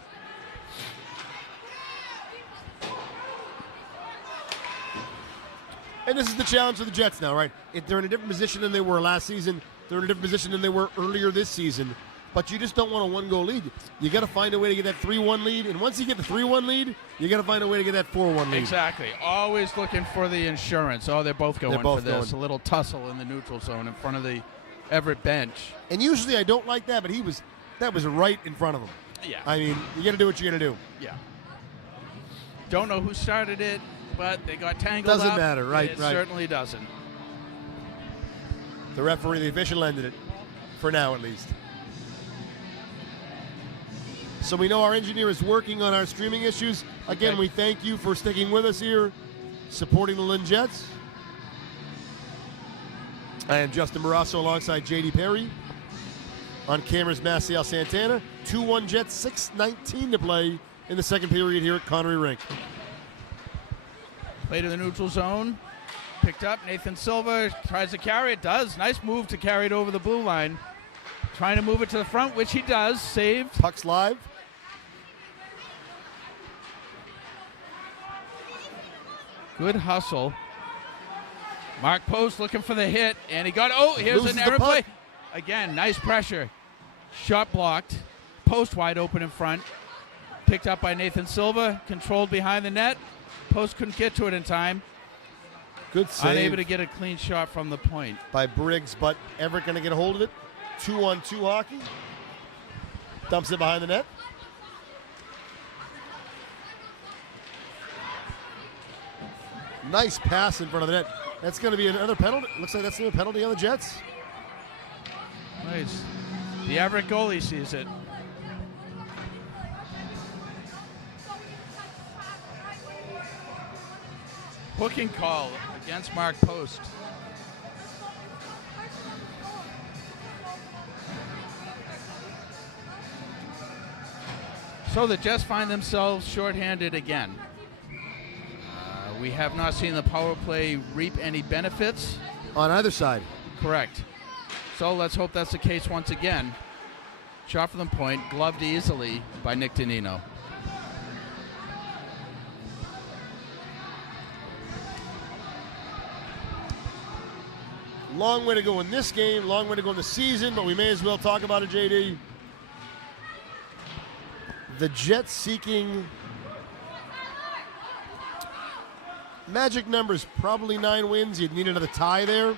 And this is the challenge for the Jets now, right? If they're in a different position than they were last season, they're in a different position than they were earlier this season. but you just don't want a one-goal lead. You got to find a way to get that 3-1 lead, and once you get the 3-1 lead, you got to find a way to get that 4-1 lead. Exactly. Always looking for the insurance. Oh, they're both going both for this. going. A little tussle in the neutral zone in front of the Everett bench. And usually I don't like that, but that was right in front of him. Yeah. I mean, you got to do what you got to do. Yeah. Don't know who started it, but they got tangled up. Doesn't matter, right? It right. certainly doesn't. The referee, the official ended it, for now at least. So we know our engineer is working on our streaming issues. Again, Okay. we thank you for sticking with us here, supporting the LYNN Jets. I am Justin Barrasso alongside JD Perry. On cameras, Maciel Santana. 2-1 Jets, 6:19 to play in the second period here at Connery Rink. Play to the neutral zone. Picked up. Nathan Silva tries to carry it. Does. Nice move to carry it over the blue line. Trying to move it to the front, which he does. Saved. Puck's live. Good hustle. Mark Post looking for the hit, and he got, here's Loses an the error puck. play. Again, nice pressure. Shot blocked. Post wide open in front. Picked up by Nathan Silva, controlled behind the net. Post couldn't get to it in time. Good save Unable to get a clean shot from the point. by Briggs, but Everett going to get a hold of it. 2-on-2 hockey. Dumps it behind the net. Nice pass in front of the net. That's going to be another penalty. Looks like that's another penalty on the Jets. Nice. The Everett goalie sees it. Booking call against Mark Post. So the Jets find themselves shorthanded again. We have not seen the power play reap any benefits. On either side. Correct. So let's hope that's the case once again. Shot from the point, gloved easily by Nick Danino. Long way to go in this game, long way to go in the season, but we may as well talk about it, JD. The Jets seeking magic numbers, probably 9 wins. You'd need another tie there.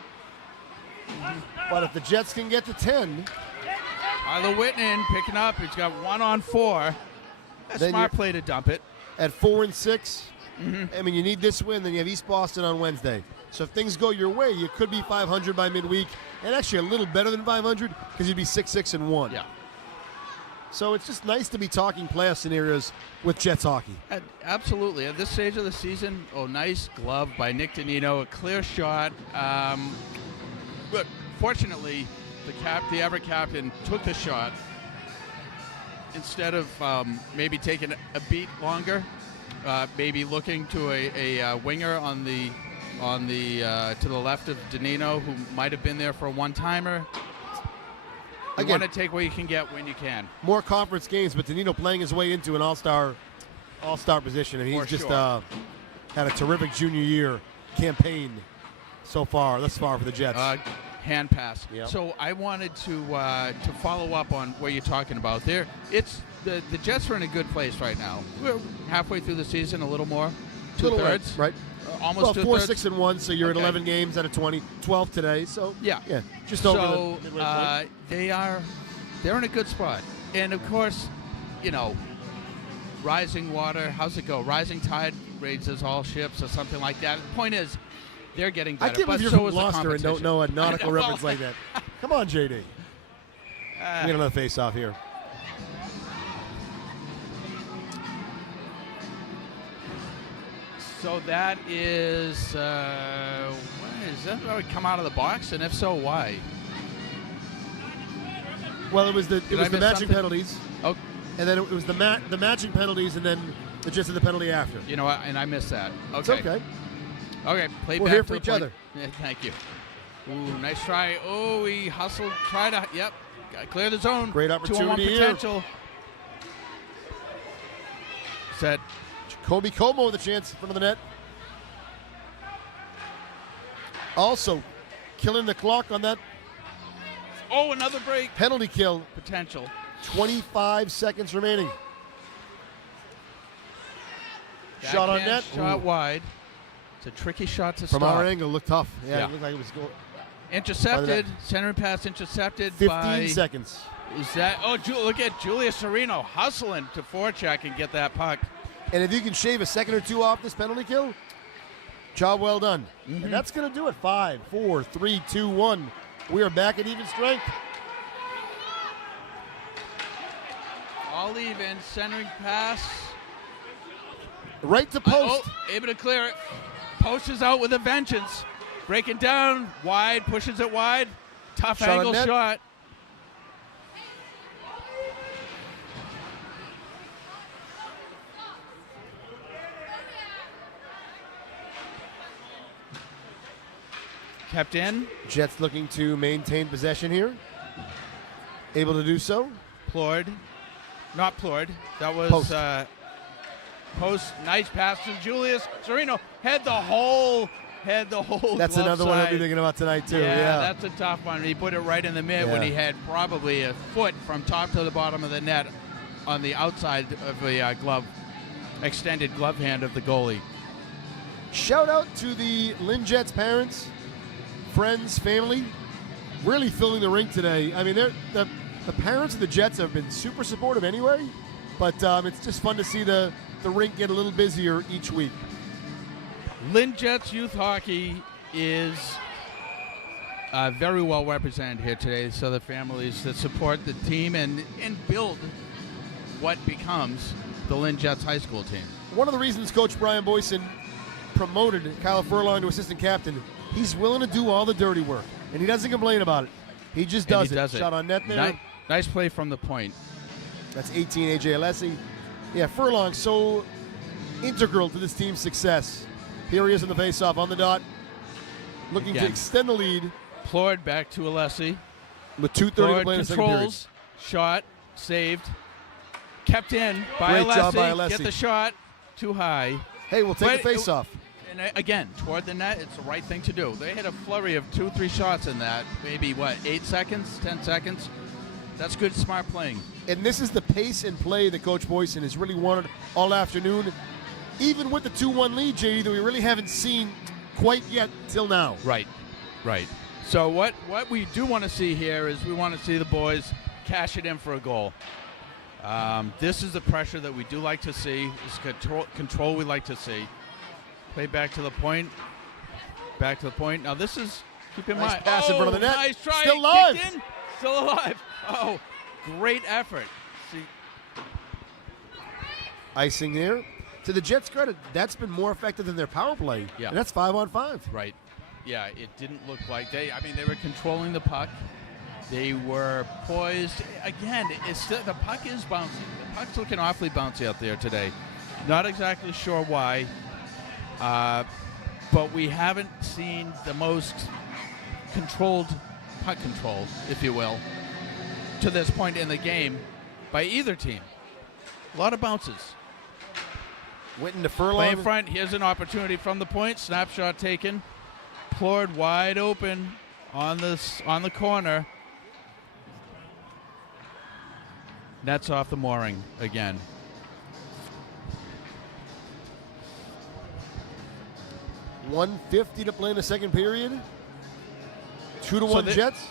But if the Jets can get to 10, Tyler Whitman picking up. He's got 1-on-4. That's Then smart you're- play to dump it. at 4-6, I mean, you need this win, then you have East Boston on Wednesday. So if things go your way, you could be 500 by midweek, and actually a little better than 500 because you'd be 6-6-1. Yeah. So it's just nice to be talking playoff scenarios with Jets hockey. Absolutely. At this stage of the season, nice glove by Nick Danino. A clear shot. But fortunately, the Everett captain took the shot instead of maybe taking a beat longer. Maybe looking to a winger on the to the left of Danino, who might have been there for a one-timer. You Again, want to take what you can get when you can. more conference games, but Danilo playing his way into an all-star position, and he's For just sure. had a terrific junior year campaign thus far for the Jets. Hand pass. Yep. So I wanted to follow up on what you're talking about there. It's the Jets are in a good place right now. We're halfway through the season, a little more, Little two-thirds, right? almost Well, 2/3. 4-6-1, so you're Okay. at 11 games out of 20, 12 today. So Yeah. just over So the midway point. they're in a good spot, and of course, rising water. How's it go? Rising tide raises all ships, or something like that. The point is, they're getting I better. can't but believe you're so from is the Gloucester and don't competition. know a nautical I know, reference like that. Come on, JD. We got another face-off here. So that is, what is that? Would come out of the box, and if so, why? Well, it was the I matching miss something? penalties, Oh, and then it was the matching penalties, and then the Jets had the penalty after. you know what? And I missed that. Okay. It's okay. Okay, play We're back here to for the each point. other. Yeah, thank you. Ooh, nice try. Oh, he hustled. Try to. Yep. Got to clear the zone. Great 2-on-1 opportunity here. potential. Set. Jacoby Como with a chance in front of the net. Also, killing the clock on that Oh, another break. Penalty kill. Potential. 25 seconds remaining. Shot on Backhand net. Shot Ooh. wide. It's a tricky shot to From stop. our angle, looked tough. Yeah, Yeah. it looked like it was going. Intercepted. Center pass intercepted 15 by. seconds. Is that? Oh, look at Julius Sereno hustling to forecheck and get that puck. And if you can shave a second or two off this penalty kill, job well done. Mm-hmm. And that's going to do it. 5, 4, 3, 2, 1. We are back at even strength. All even. Centering pass. Right to post. Able to clear it. Post is out with a vengeance. Breaking down. Wide. Pushes it wide. Tough Shot on angle net. shot. Kept in. Jets looking to maintain possession here. Able to do so. Plourd. Not Plourd. That was Post. Post. Nice pass to Julius Sereno. Had the whole That's glove another one I'll be side. thinking about tonight, too. Yeah, that's a tough one. He put it right in the mid when Yeah. he had probably a foot from top to the bottom of the net on the outside of the glove, extended glove hand of the goalie. Shout out to the LYNN Jets parents, friends, family, really filling the rink today. I mean, the parents of the Jets have been super supportive anyway, but it's just fun to see the rink get a little busier each week. LYNN Jets youth hockey is very well represented here today. So the families that support the team and build what becomes the LYNN Jets high school team. One of the reasons Coach Brian Boyson promoted Kyle Furlong to assistant captain, he's willing to do all the dirty work, and he doesn't complain about it. He just does And he does it. Shot on net there. Nice play from the point. That's 18, AJ Alessi. Yeah, Furlong so integral to this team's success. Here he is in the faceoff on the dot, looking to Again. extend the lead Plourd back to Alessi. with 2:30 to play in the second period. Controls, shot, saved, kept in by Great job by Alessi. Get the shot, too high. Hey, we'll take But the faceoff. And again, toward the net, it's the right thing to do. They had a flurry of 2-3 shots in that. Maybe, 8 seconds, 10 seconds? That's good, smart playing. And this is the pace and play that Coach Boyson has really wanted all afternoon, even with the 2-1 lead, JD, that we really haven't seen quite yet till now. Right. So what we do want to see here is we want to see the boys cash it in for a goal. This is the pressure that we do like to see. This control we like to see. Play back to the point. Back to the point. Now this is, keep in Nice mind. pass in front of the net. Nice try. Still Kicked alive. in. Still alive. Oh, great effort. See, Icing here. To the Jets' credit, that's been more effective than their power play. Yeah. And that's 5-on-5. right. Yeah, it didn't look like they were controlling the puck. They were poised. Again, the puck is bouncy. The puck's looking awfully bouncy out there today. Not exactly sure why, but we haven't seen the most controlled puck control, if you will, to this point in the game by either team. A lot of bounces. Went into Play Furlong. in front. Here's an opportunity from the point. Snapshot taken. Plourd wide open on the corner. Nets off the mooring again. $150 to play in the second period. 2-1 Jets.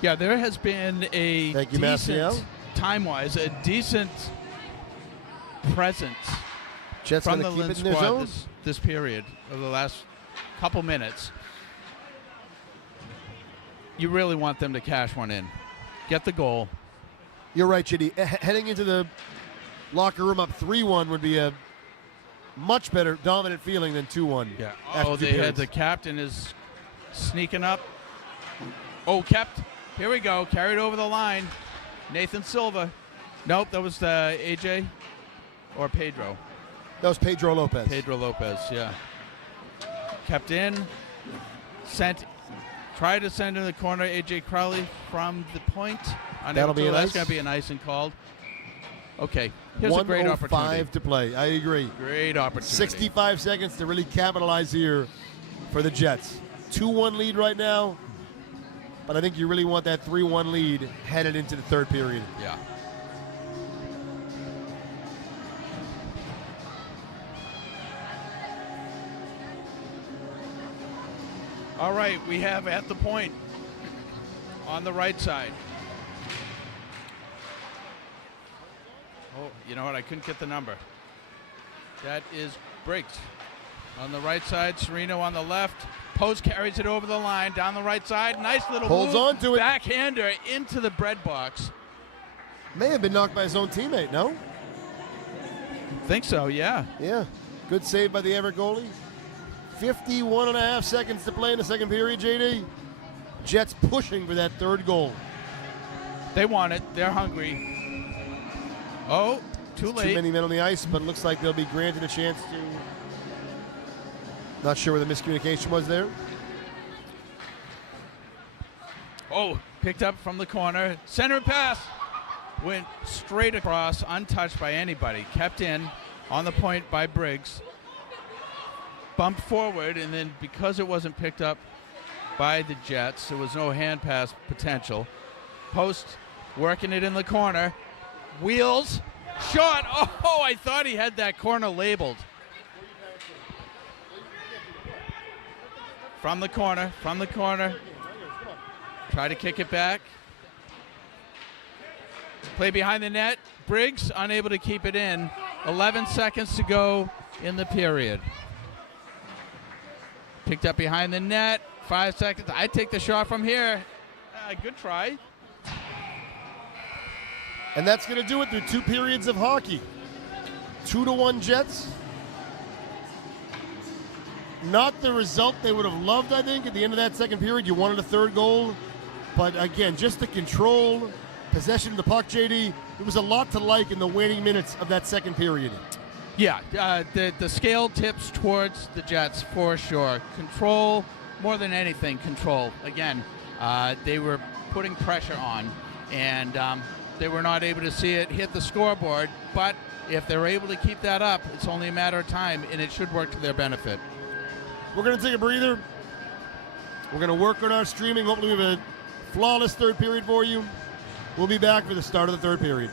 Yeah, there has been a Thank you, Maciel. decent, time-wise, a decent presence Jets from going the to keep LYNN it in their squad zone. this period of the last couple minutes. You really want them to cash one in. Get the goal. You're right, JD. Heading into the locker room up 3-1 would be a much better dominant feeling than 2-1. Yeah. after Oh, two they had periods. the captain is sneaking up. Oh, kept. Here we go. Carried over the line. Nathan Silva. Nope, that was AJ or Pedro. That was Pedro Lopez. Pedro Lopez, yeah. Kept in. Sent. Tried to send in the corner. AJ Crowley from the point. That'll be an That's ice. going to be an icing called. Okay. Here's a great opportunity. 1:05 to play. I agree. Great opportunity. 65 seconds to really capitalize here for the Jets. 2-1 lead right now. but I think you really want that 3-1 lead headed into the third period. Yeah. All right, we have at the point on the right side. Oh, you know what? I couldn't get the number. That is Briggs. On the right side, Sereno on the left. Post carries it over the line, down the right side. Nice little Holds move. on to it. Backhander into the bread box. May have been knocked by his own teammate, no? Think so, yeah. Yeah. Good save by the Everett goalie. 51 and a half seconds to play in the second period, JD. Jets pushing for that third goal. They want it. They're hungry. Oh, too late. Too many men on the ice, but it looks like they'll be granted a chance to. Not sure where the miscommunication was there. Oh, picked up from the corner. Center pass. Went straight across, untouched by anybody. Kept in on the point by Briggs. Bumped forward, and then because it wasn't picked up by the Jets, there was no hand pass potential. Post working it in the corner. Wheels. Shot. Oh, I thought he had that corner labeled. From the corner. Try to kick it back. Play behind the net. Briggs unable to keep it in. 11 seconds to go in the period. Picked up behind the net. 5 seconds. I take the shot from here. Good try. And that's going to do it through 2 periods of hockey. 2-1 Jets. Not the result they would have loved, I think, at the end of that second period. You wanted a third goal. But again, just the control, possession of the puck, JD, there was a lot to like in the waning minutes of that second period. Yeah, the scale tips towards the Jets for sure. Control, more than anything, control. Again, they were putting pressure on, and they were not able to see it hit the scoreboard. But if they're able to keep that up, it's only a matter of time, and it should work to their benefit. We're going to take a breather. We're going to work on our streaming. Hopefully we have a flawless third period for you. We'll be back for the start of the third period.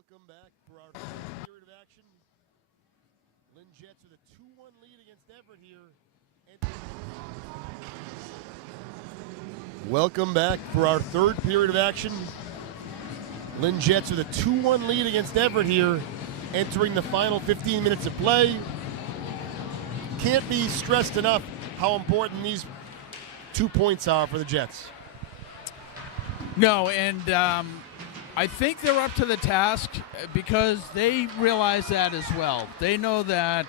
Welcome back for our first period of action. Lynn Jets with a 2-1 lead against Everett here. Welcome back for our third period of action. Lynn Jets with a 2-1 lead against Everett here, entering the final 15 minutes of play. Can't be stressed enough how important these 2 points are for the Jets. No, and I think they're up to the task because they realize that as well. They know that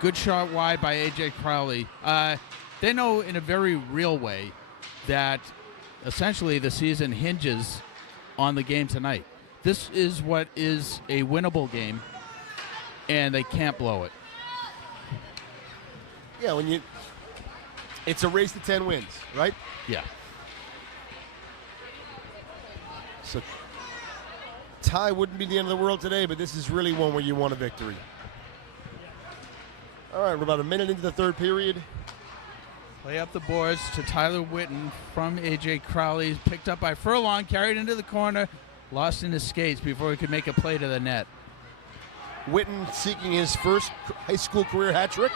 good shot wide by A.J. Crowley. They know in a very real way that essentially the season hinges on the game tonight. This is what is a winnable game, and they can't blow it. Yeah, it's a race to 10 wins, right? Yeah. So tie wouldn't be the end of the world today, but this is really one where you want a victory. All right, we're about a minute into the third period. Play up the boards to Tyler Witten from A.J. Crowley. Picked up by Furlong, carried into the corner, lost in his skates before he could make a play to the net. Witten seeking his first high school career hat trick.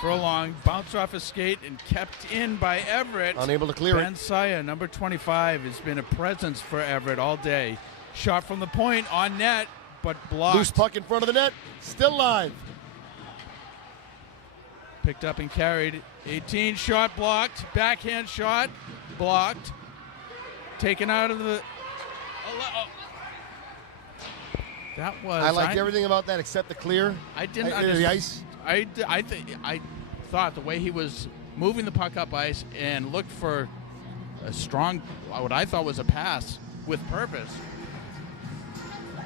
Furlong bounced off his skate and kept in by Everett. Unable to clear Ben Saya, number 25, has been a presence for Everett all day. Shot from the point on net, but blocked. Loose puck in front of the net, still live. Picked up and carried. 18, shot blocked. Backhand shot, blocked. Taken out of the... That was... I liked everything about that except the clear. I didn't The understand. ice. I thought the way he was moving the puck up ice and looked for a strong, what I thought was a pass with purpose.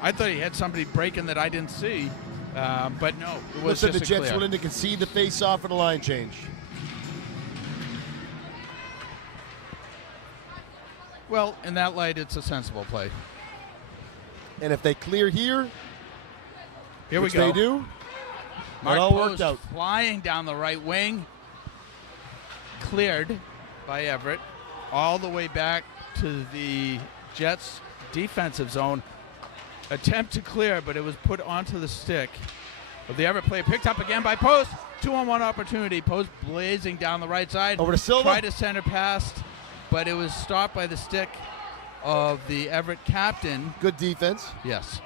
I thought he had somebody breaking that I didn't see, but no, it was Looks like just the Jets clear. willing to concede the face-off and a line change. Well, in that light, it's a sensible play. And if they clear here, Here which we go. they do, Mark it all Post worked out. flying down the right wing, cleared by Everett, all the way back to the Jets' defensive zone. Attempt to clear, but it was put onto the stick of the Everett player. Picked up again by Post. 2-on-1 opportunity. Post blazing down the right side. Over to Silva. Tried to center pass, but it was stopped by the stick of the Everett captain. Good defense. Yes.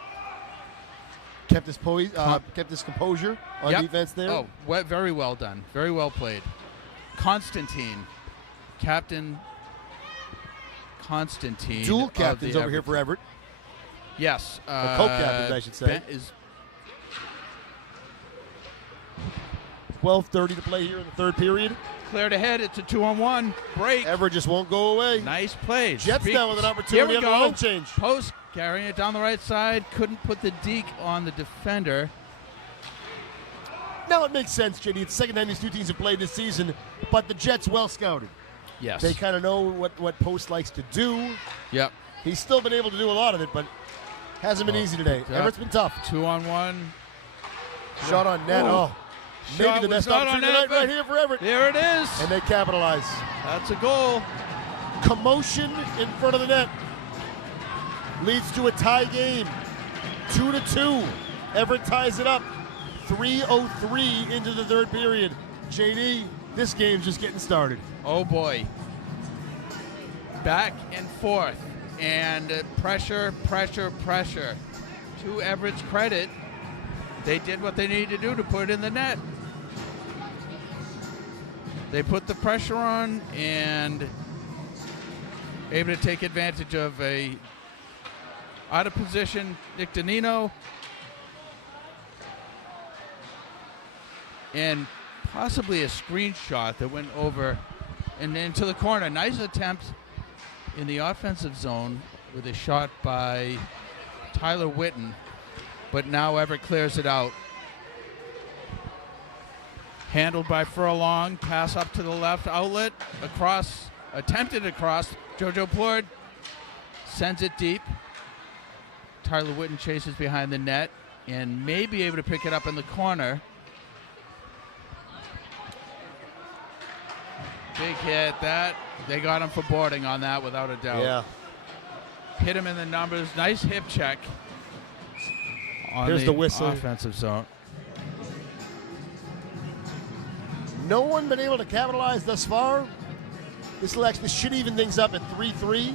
Kept his composure on Yep. defense there. Oh, very well done. Very well played. Constantine, Captain Constantine. Dual of captains the over here Everett. for Everett. Yes. co-captains, I should say. Ben is 12:30 to play here in the third period. cleared ahead. It's a 2-on-1 break. Everett just won't go away. Nice play. Jets now with an opportunity on the line change. Post carrying it down the right side. Couldn't put the deke on the defender. Now it makes sense, JD. It's the second time these two teams have played this season, but the Jets well scouted. Yes. They kind of know what Post likes to do. Yep. He's still been able to do a lot of it, but hasn't been easy today. Yep. Everett's been tough. 2-on-1. Shot on net. Oh, maybe Shot the was best not on opportunity net, tonight right but here for Everett. There it is. And they capitalize. That's a goal. Commotion in front of the net leads to a tie game. 2-2. Everett ties it up. 3:03 into the third period. JD, this game's just getting started. Oh boy. Back and forth. And pressure. To Everett's credit, they did what they needed to do to put it in the net. They put the pressure on and able to take advantage of a out of position Nick Danino and possibly a screenshot that went over and into the corner. Nice attempt in the offensive zone with a shot by Tyler Witten, but now Everett clears it out. Handled by Furlong, pass up to the left outlet, across, attempted across. Jojo Plord sends it deep. Tyler Witten chases behind the net and may be able to pick it up in the corner. Big hit. That they got him for boarding on that without a doubt. Yeah. Hit him in the numbers. Nice hip check. On Here's the whistle. Offensive zone. No one been able to capitalize thus far. This will actually should even things up at 3-3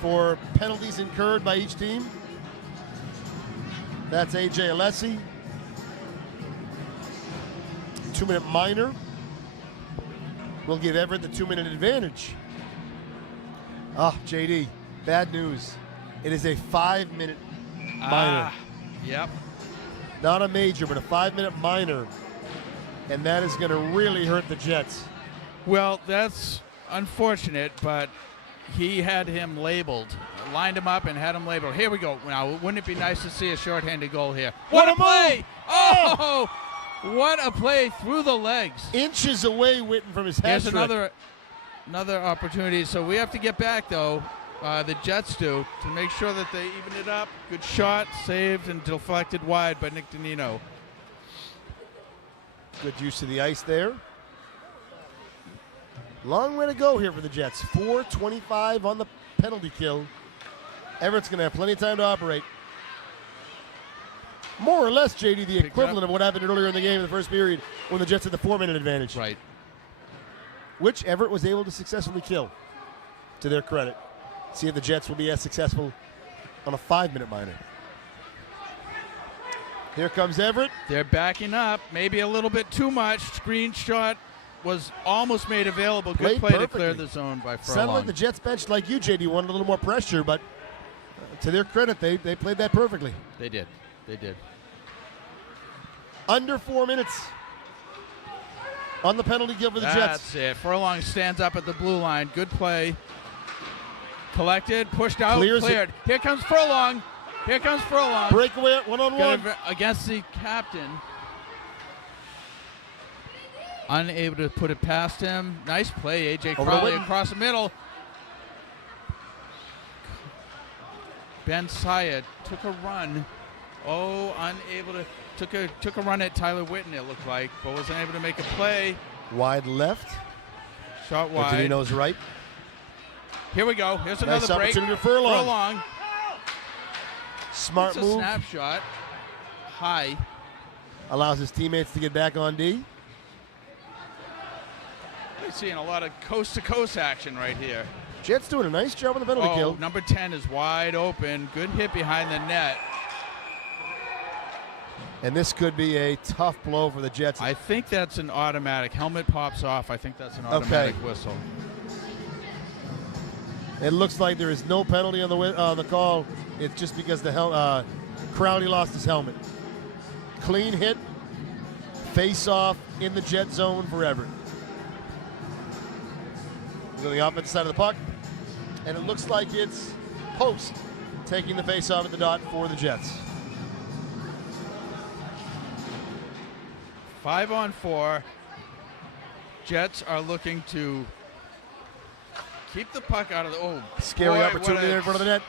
for penalties incurred by each team. That's A.J. Alessi. 2-minute minor will give Everett the 2-minute advantage. Ah, JD, bad news. It is a 5-minute minor. Yep. Not a major, but a 5-minute minor. And that is going to really hurt the Jets. Well, that's unfortunate, but he had him labeled. Lined him up and had him labeled. Here we go. Now, wouldn't it be nice to see a shorthanded goal here? What a play! Move. Oh! What a play through the legs. Inches away, Witten, from his hat Here's another opportunity. So we have to get back, though. The Jets do, to make sure that they even it up. Good shot, saved, and deflected wide by Nick Danino. Good use of the ice there. Long way to go here for the Jets. 4:25 on the penalty kill. Everett's going to have plenty of time to operate. More or less, JD, the equivalent of what happened earlier in the game in the first period when the Jets had the 4-minute advantage. Right. Which Everett was able to successfully kill, to their credit. See if the Jets will be as successful on a 5-minute minor. Here comes Everett. They're backing up, maybe a little bit too much. Screen shot was almost made available. Good Played play perfectly. to clear the zone by Furlong. Sounded like the Jets bench, like you, JD, wanted a little more pressure, but to their credit, they played that perfectly. They did. They did. Under 4 minutes on the penalty kill for the Jets. That's it. Furlong stands up at the blue line. Good play. Collected, pushed out, cleared. Here comes Furlong. Here comes Furlong. Breakaway at one-on-one. Against the captain. Unable to put it past him. Nice play, A.J. Crowley across the middle. Ben Syed took a run. Oh, unable to took a run at Tyler Witten, it looked like, but wasn't able to make a play. Wide left. Shot wide. Danino's right. Here we go. Here's nice another break. Opportunity for Furlong. Smart move. A snapshot. High. Allows his teammates to get back on D. We're seeing a lot of coast-to-coast action right here. Jets doing a nice job on the penalty kill. Number 10 is wide open. Good hit behind the net. And this could be a tough blow for the Jets. I think that's an automatic. Helmet pops off. I think that's an automatic whistle. It looks like there is no penalty on the call. It's just because the Crowley lost his helmet. Clean hit. Face off in the Jet zone for Everett. On the offensive side of the puck. And it looks like it's Post taking the face off at the dot for the Jets. 5-on-4. Jets are looking to keep the puck out of the scary opportunity there in front of the net.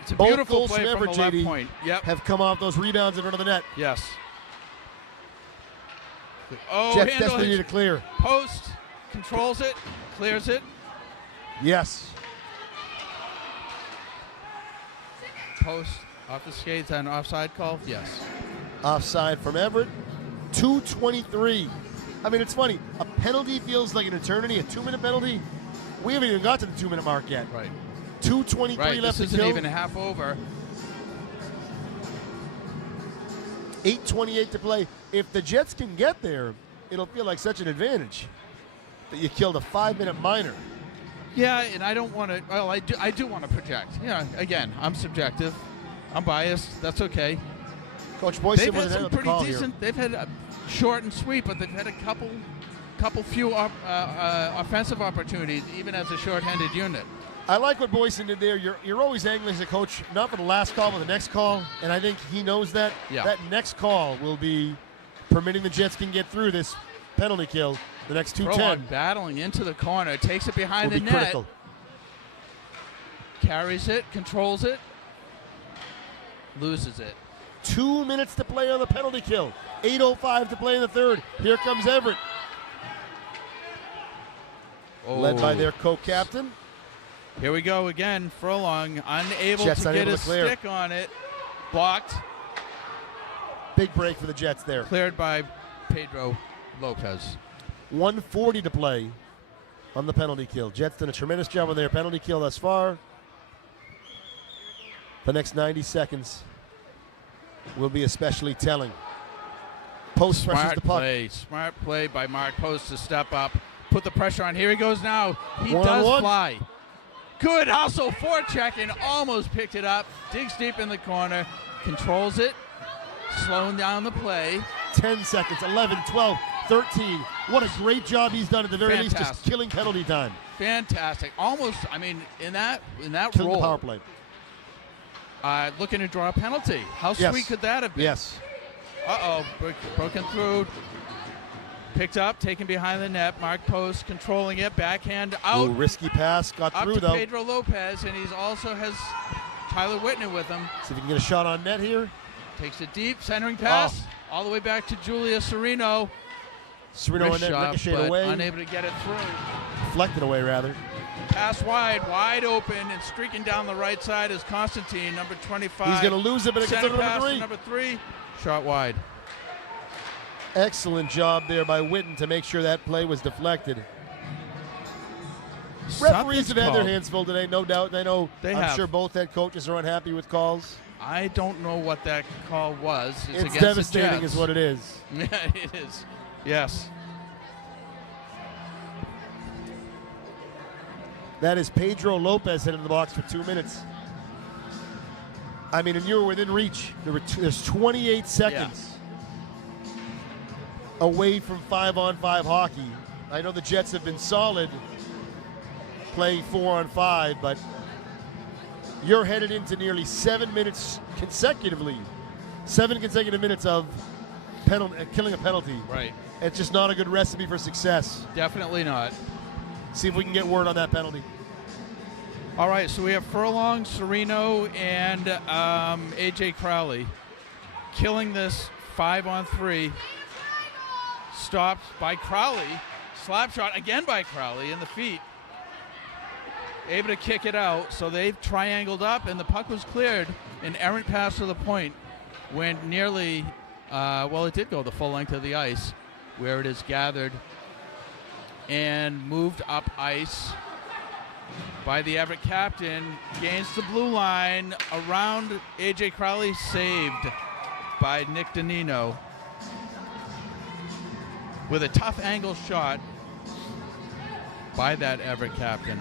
It's a Both beautiful goals play from from Everett, the left JD, point. Yep. have come off those rebounds in front of the net. Yes. Oh, Jets desperately need a clear. Post controls it, clears it. Yes. Post off the skates on offside call. Yes. Offside from Everett. 2:23. I mean, it's funny. A penalty feels like an eternity. A 2-minute penalty. We haven't even got to the 2-minute mark yet. Right. 2:23 right. left This to isn't kill. even half over. 8:28 to play. If the Jets can get there, it'll feel like such an advantage that you killed a 5-minute minor. Yeah, and I don't want to. Well, I do want to project. Yeah. Again, I'm subjective. I'm biased. That's okay. Coach Boyson They've had was some at the pretty call decent. here. They've had a short and sweet, but they've had a couple few offensive opportunities, even as a shorthanded unit. I like what Boyson did there. You're always angling as a coach, not for the last call, but the next call, and I think he knows that. Yeah. That next call will be permitting the Jets can get through this penalty kill. The next 2:10 Furlong battling into the corner, takes it behind will the be net, critical. carries it, controls it, loses it. 2 minutes to play on the penalty kill. 8:05 to play in the third. Here comes Everett. led by their co-captain. Here we go again. Furlong unable Jets to get unable his to clear. stick on it. Blocked. Big break for the Jets there. Cleared by Pedro Lopez. 1:40 to play on the penalty kill. Jets done a tremendous job on their penalty kill thus far. The next 90 seconds will be especially telling. Post pressures the puck. Smart play by Mark Post to step up, put the pressure on. Here he goes now. He does One-on-one. fly. Good hustle, forecheck, and almost picked it up. Digs deep in the corner, controls it, slowing down the play. 10 seconds, 11, 12, 13. What a great job he's done at the very least, just Fantastic. killing penalty time. Fantastic. Almost, I mean, in that Killing the power role, play. looking to draw a penalty. How Yes. sweet could that have been? Yes. Broken through. Picked up, taken behind the net. Mark Post controlling it, backhand out. Ooh, risky pass, got Up through to though. Pedro Lopez, and he's also has Tyler Whitney with him. See if he can get a shot on net here. Takes it deep, centering pass, Oh. all the way back to Julia Sereno. Sereno and Wrist then shot, ricocheted but away. unable to get it through. Deflected away, rather. Pass wide open, and streaking down the right side is Constantine, number 25. He's going to lose it, but it gets Center over pass number to 3. number 3. Shot wide. Excellent job there by Witten to make sure that play was deflected. Something's Referees have had their called. hands full today, no doubt. And I know, I'm have. sure both head coaches are unhappy with calls. I don't know what that call was. It's against devastating the Jets. is what it is. Yeah, it is. Yes. That is Pedro Lopez headed to the box for 2 minutes. I mean, and you were within reach. There's 28 seconds away from 5-on-5 hockey. I know the Jets have been solid playing 4-on-5, but you're headed into nearly 7 minutes consecutively. 7 consecutive minutes of killing a penalty. Right. It's just not a good recipe for success. Definitely not. See if we can get word on that penalty. All right, so we have Furlong, Sereno, and A.J. Crowley killing this 5-on-3. Stopped by Crowley. Slap shot again by Crowley in the feet. Able to kick it out, so they've triangled up, and the puck was cleared. An errant pass to the point went nearly, it did go the full length of the ice, where it is gathered and moved up ice by the Everett captain, gains the blue line around A.J. Crowley, saved by Nick Danino with a tough angle shot by that Everett captain.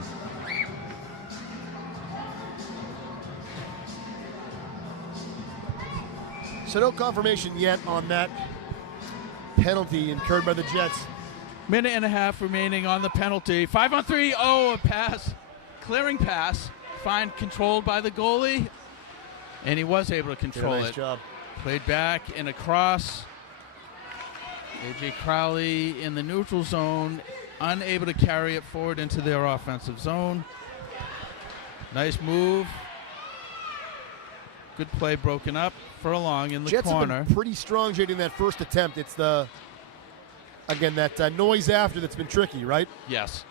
So no confirmation yet on that penalty incurred by the Jets. Minute and a half remaining on the penalty. 5-on-3. Oh, a pass. Clearing pass. Fine, controlled by the goalie. And he was able to control Nice it. job. Played back and across. A.J. Crowley in the neutral zone, unable to carry it forward into their offensive zone. Nice move. Good play broken up. Furlong in the Jets corner. have been pretty strong, JD, in that first attempt. It's that noise after that's been tricky, right? Yes.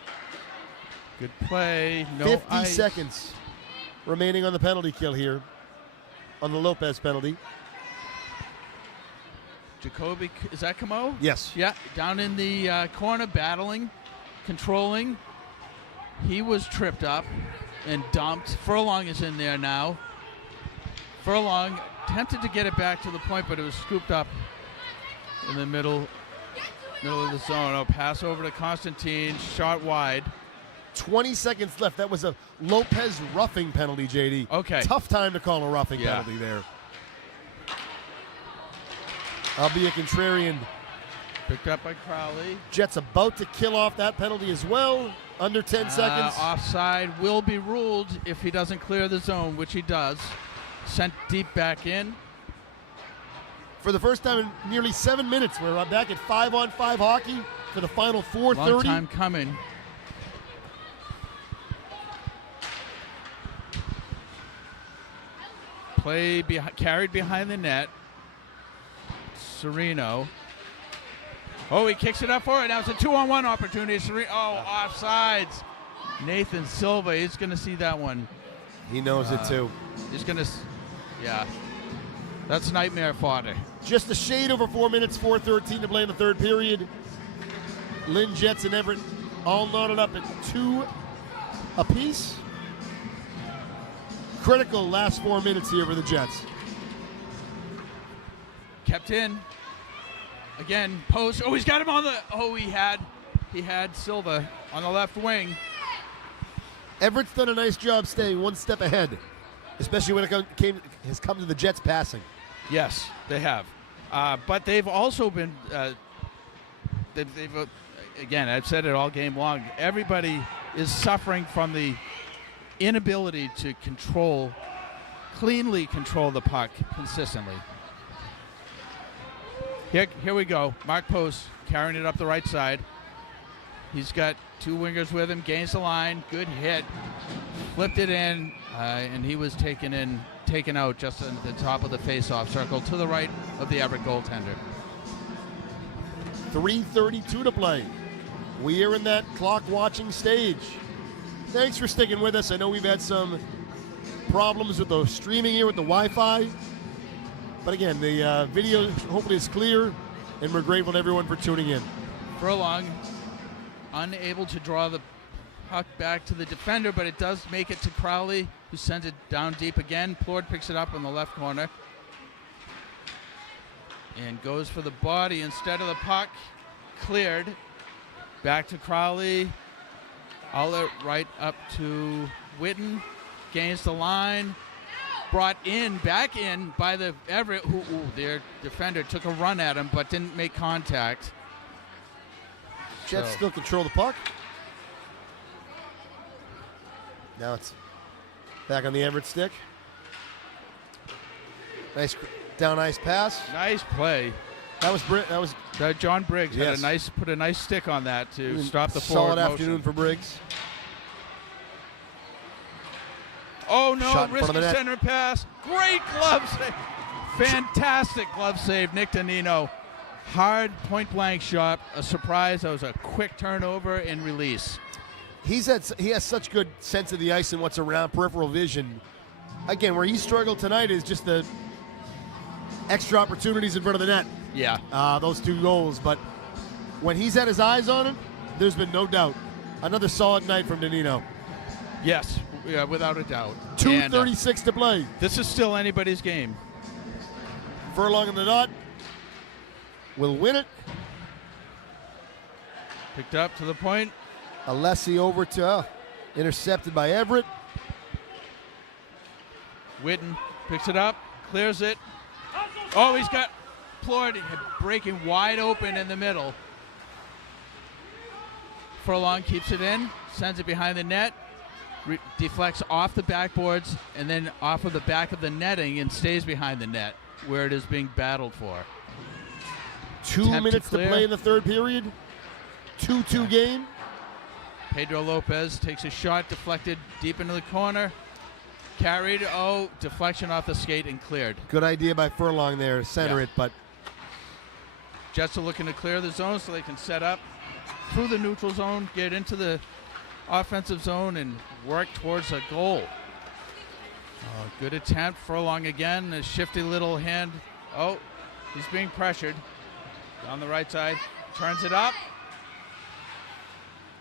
Good play. No 50 ice. seconds remaining on the penalty kill here, on the Lopez penalty. Jacoby, is that Camo? Yes. Yeah, down in the corner, battling, controlling. He was tripped up and dumped. Furlong is in there now. Furlong attempted to get it back to the point, but it was scooped up in the middle of the zone. Oh, pass over to Constantine, shot wide. 20 seconds left. That was a Lopez roughing penalty, JD. Okay. Tough time to call a roughing penalty there. I'll be a contrarian. Picked up by Crowley. Jets about to kill off that penalty as well. Under 10 seconds. Offside will be ruled if he doesn't clear the zone, which he does. Sent deep back in. For the first time in nearly 7 minutes, we're back at 5-on-5 hockey for the final 4:30. Long time coming. Play carried behind the net. Sereno Oh, he kicks it up for it. Now it's a 2-on-1 opportunity. Offsides. Nathan Silva, he's going to see that one. He knows it too. He's going to, yeah. That's nightmare fodder. Just a shade over 4 minutes, 4:13 to play in the third period. Lynn Jets and Everett all knotted up at 2 apiece. Critical last 4 minutes here for the Jets. Kept in. Again, post. Oh, he's got him on the. Oh, he had Silva on the left wing. Everett's done a nice job staying one step ahead, especially when it has come to the Jets passing. Yes, they have. But they've also been. Again, I've said it all game long. Everybody is suffering from the inability to cleanly control the puck consistently. Here we go. Mark Post carrying it up the right side. He's got 2 wingers with him. Gains the line. Good hit. Flipped it in, and he was taken out just at the top of the face-off circle to the right of the Everett goaltender. 3:32 to play. We are in that clock-watching stage. Thanks for sticking with us. I know we've had some problems with the streaming here with the Wi-Fi. But again, the video hopefully is clear, and we're grateful to everyone for tuning in. Furlong unable to draw the puck back to the defender, but it does make it to Crowley, who sends it down deep again. Plord picks it up in the left corner and goes for the body instead of the puck. Cleared. Back to Crowley. Outlet right up to Witten. Gains the line. Brought in, back in by the Everett, who their defender took a run at him but didn't make contact. Jets still control the puck. Now it's back on the Everett stick. Nice down ice pass. Nice play. That was John Briggs yes. put a nice stick on that to stop the forward solid motion. afternoon for Briggs. Oh no, Shot in front of risky the net. center pass. Great glove save. Fantastic glove save, Nick Danino. Hard point blank shot. A surprise. That was a quick turnover and release. He has such good sense of the ice and what's around, peripheral vision. Again, where he struggled tonight is just the extra opportunities in front of the net. Yeah. Those 2 goals. But when he's had his eyes on it, there's been no doubt. Another solid night from Danino. Yes, yeah, without a doubt. 2:36 to play. This is still anybody's game. Furlong in the dot. Will win it. Picked up to the point. Alessi over to intercepted by Everett. Witten picks it up, clears it. Oh, he's got Plord breaking wide open in the middle. Furlong keeps it in, sends it behind the net, deflects off the backboards and then off of the back of the netting and stays behind the net where it is being battled for. 2 minutes to play in the third period. 2-2 game. Pedro Lopez takes a shot, deflected deep into the corner. Carried, deflection off the skate and cleared. Good idea by Furlong there, center it, but Jets are looking to clear the zone so they can set up through the neutral zone, get into the offensive zone and work towards a goal. Good attempt. Furlong again, a shifty little hand. Oh, he's being pressured. On the right side, turns it up.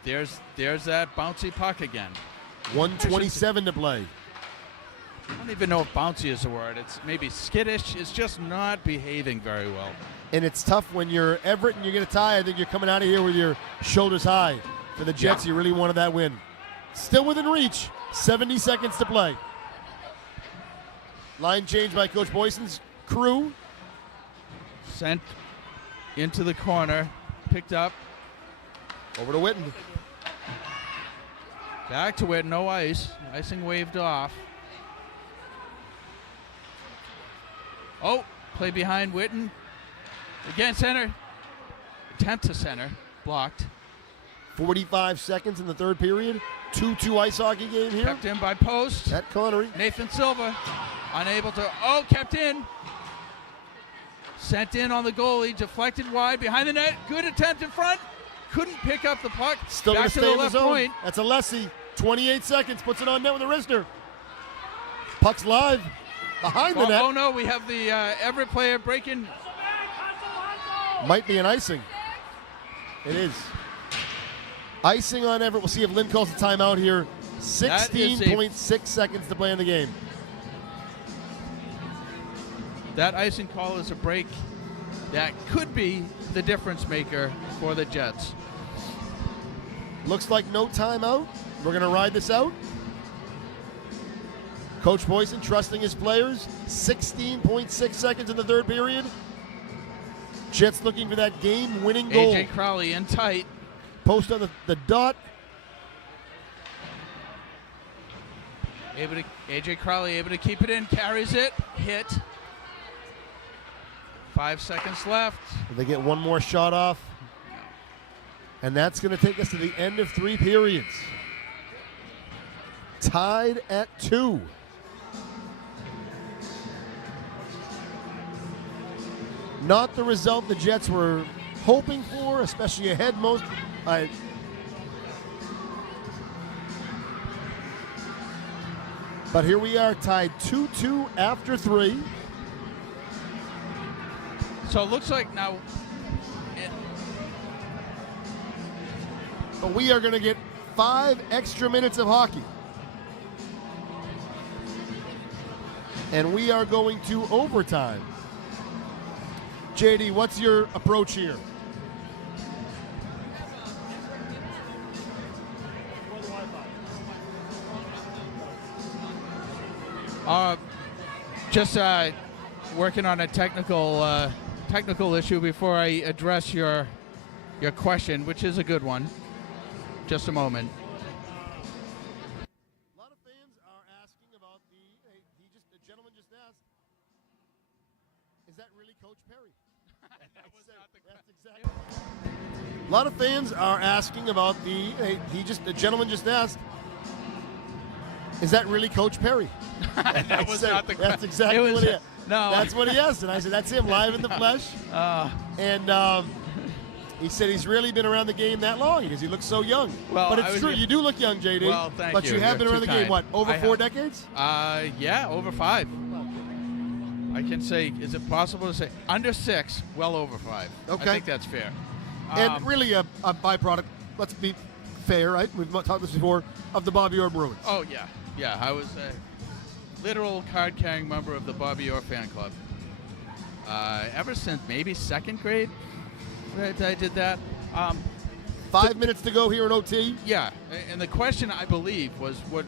There's that bouncy puck again. 1:27 to play. I don't even know if bouncy is the word. It's maybe skittish. It's just not behaving very well. And it's tough when you're Everett and you get a tie. I think you're coming out of here with your shoulders high. For the Jets, you really wanted that win. Still within reach. 70 seconds to play. Line change by Coach Boyson's crew. Sent into the corner. Picked up. Over to Witten. Back to it. No ice. Icing waved off. Oh, play behind Witten. Again, center. Attempt to center. Blocked. 45 seconds in the third period. 2-2 ice hockey game here. Kept in by Post. At Connery. Nathan Silva. Unable to. Kept in. Sent in on the goalie, deflected wide, behind the net. Good attempt in front. Couldn't pick up the puck. Still going Back to to stay the in the left zone. point. That's Alessi. 28 seconds. Puts it on net with a wrister. Puck's live. Behind the net. Oh no, we have the Everett player breaking. Might be an icing. It is. Icing on Everett. We'll see if Lynn calls a timeout here. 16.6 seconds to play in the game. That icing call is a break that could be the difference maker for the Jets. Looks like no timeout. We're going to ride this out. Coach Boyson trusting his players. 16.6 seconds in the third period. Jets looking for that game-winning goal. A.J. Crowley in tight. Post on the dot. A.J. Crowley able to keep it in, carries it, hit. 5 seconds left. They get one more shot off. And that's going to take us to the end of 3 periods. Tied at 2. Not the result the Jets were hoping for, especially ahead most. But here we are, tied 2-2 after 3. So it looks like now. But we are going to get 5 extra minutes of hockey. And we are going to overtime. JD, what's your approach here? Just working on a technical issue before I address your question, which is a good one. Just a moment. A lot of fans are asking about the gentleman just asked, is that really Coach Perry? That's exactly. A lot of fans are asking about the gentleman just asked, is that really Coach Perry? That was not the question. That's exactly what he asked. No. That's what he asked. And I said, that's him live in the flesh. And he said he's really been around the game that long because he looks so young. Well, but it's true. You do look young, JD. Well, thank you. But you have been You're around the too game, kind. what, over 4 decades? Yeah, over 5. I can say, is it possible to say under 6, well over 5. Okay. I think that's fair. And really a byproduct, let's be fair, right? We've talked this before, of the Bobby Orr Bruins. Oh, yeah. Yeah, I was a literal card-carrying member of the Bobby Orr fan club. Ever since maybe 2nd grade, I did that. 5 minutes to go here in OT. Yeah, and the question, I believe, was what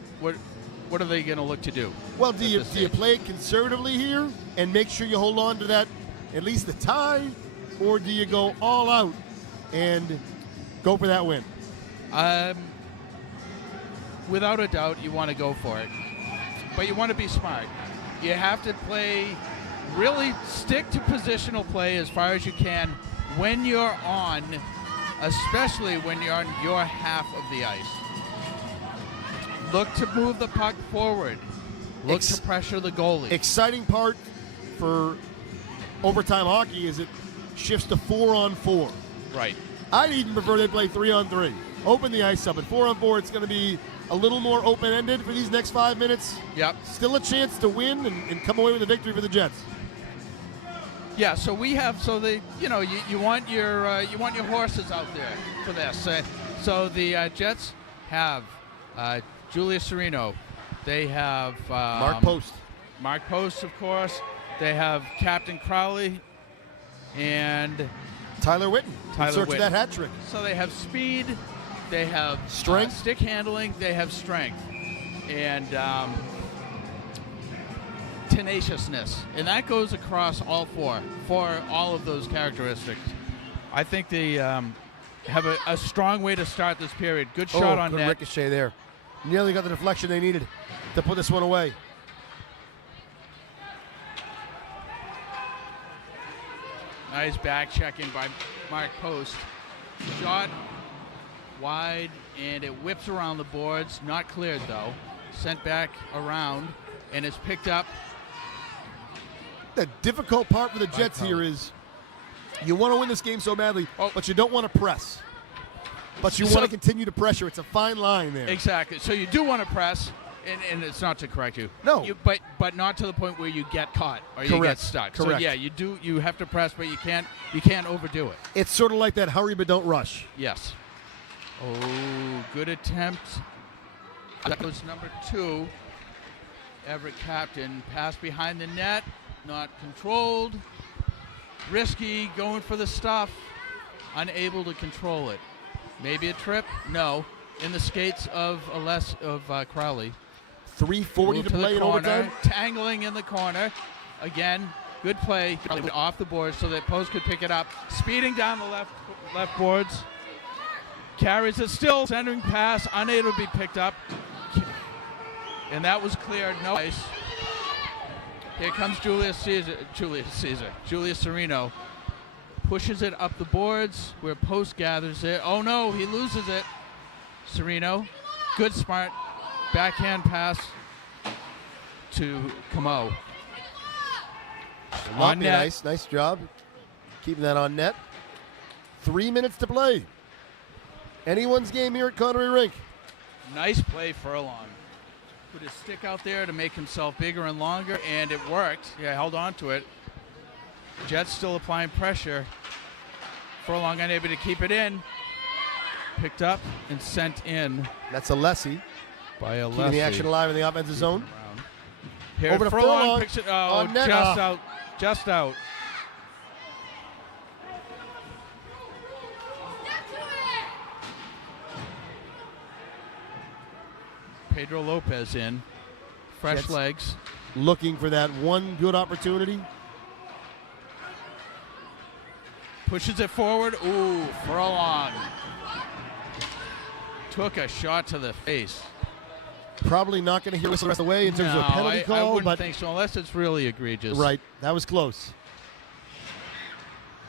are they going to look to do? Well, do you play it conservatively here and make sure you hold on to that, at least the tie, or do you go all out and go for that win? Without a doubt, you want to go for it, but you want to be smart. You have to really stick to positional play as far as you can when you're on, especially when you're on your half of the ice. Look to move the puck forward. Look to pressure the goalie. Exciting part for overtime hockey is it shifts to 4-on-4. Right. I'd even prefer they play 3-on-3. Open the ice up. At 4-on-4, it's going to be a little more open-ended for these next 5 minutes. Yep. Still a chance to win and come away with a victory for the Jets. Yeah. So we have. So you want your horses out there for this. So the Jets have Julius Serino. They have Mark Post. Mark Post, of course. They have Captain Crowley and Tyler Whitten. Search Whitten. that hat trick. So they have speed. They have strength, stick handling. They have strength, and tenaciousness, and that goes across all four for all of those characteristics. I think they have a strong way to start this period. Good shot on good net. ricochet there. Nearly got the deflection they needed to put this one away. Nice back checking by Mark Post. Shot wide, and it whips around the boards. Not cleared, though. Sent back around, and is picked up the difficult part for the Jets here is you want to win this game so badly, but you don't want to press. But you want to continue to pressure. It's a fine line there. Exactly. So you do want to press, and it's not to correct you. No. But not to the point where you get caught or you get stuck. Correct. So yeah, you have to press, but you can't overdo it. It's sort of like that hurry but don't rush. Yes. Oh, good attempt. That was number 2. Everett Captain. Pass behind the net. Not controlled. Risky. Going for the stuff. Unable to control it. Maybe a trip? No. In the skates of Crowley. 3:40 to play in overtime. Tangling in the corner. Again, good play. Off the board so that Post could pick it up. Speeding down the left boards. Carries it still. Centering pass. Unable to be picked up. And that was cleared. No ice. Here comes Julius Serino. Pushes it up the boards where Post gathers it. Oh no, he loses it. Serino. Good smart backhand pass to Camo. On net. Nice job keeping that on net. 3 minutes to play. Anyone's game here at Connery Rink. Nice play, Furlong. Put his stick out there to make himself bigger and longer, and it worked. Yeah, held on to it. Jets still applying pressure. Furlong unable to keep it in. Picked up and sent in. That's Alessi. By Alessi. Keeping the action alive in the offensive zone. Here Over to Furlong. Picks it, on net. Just out. Just out. Pedro Lopez in. Fresh Jets legs. Looking for that one good opportunity. Pushes it forward. Ooh, Furlong. Took a shot to the face. Probably not going to hear whistle the rest of the way in terms of a penalty call. I wouldn't think so, unless it's really egregious. Right. That was close.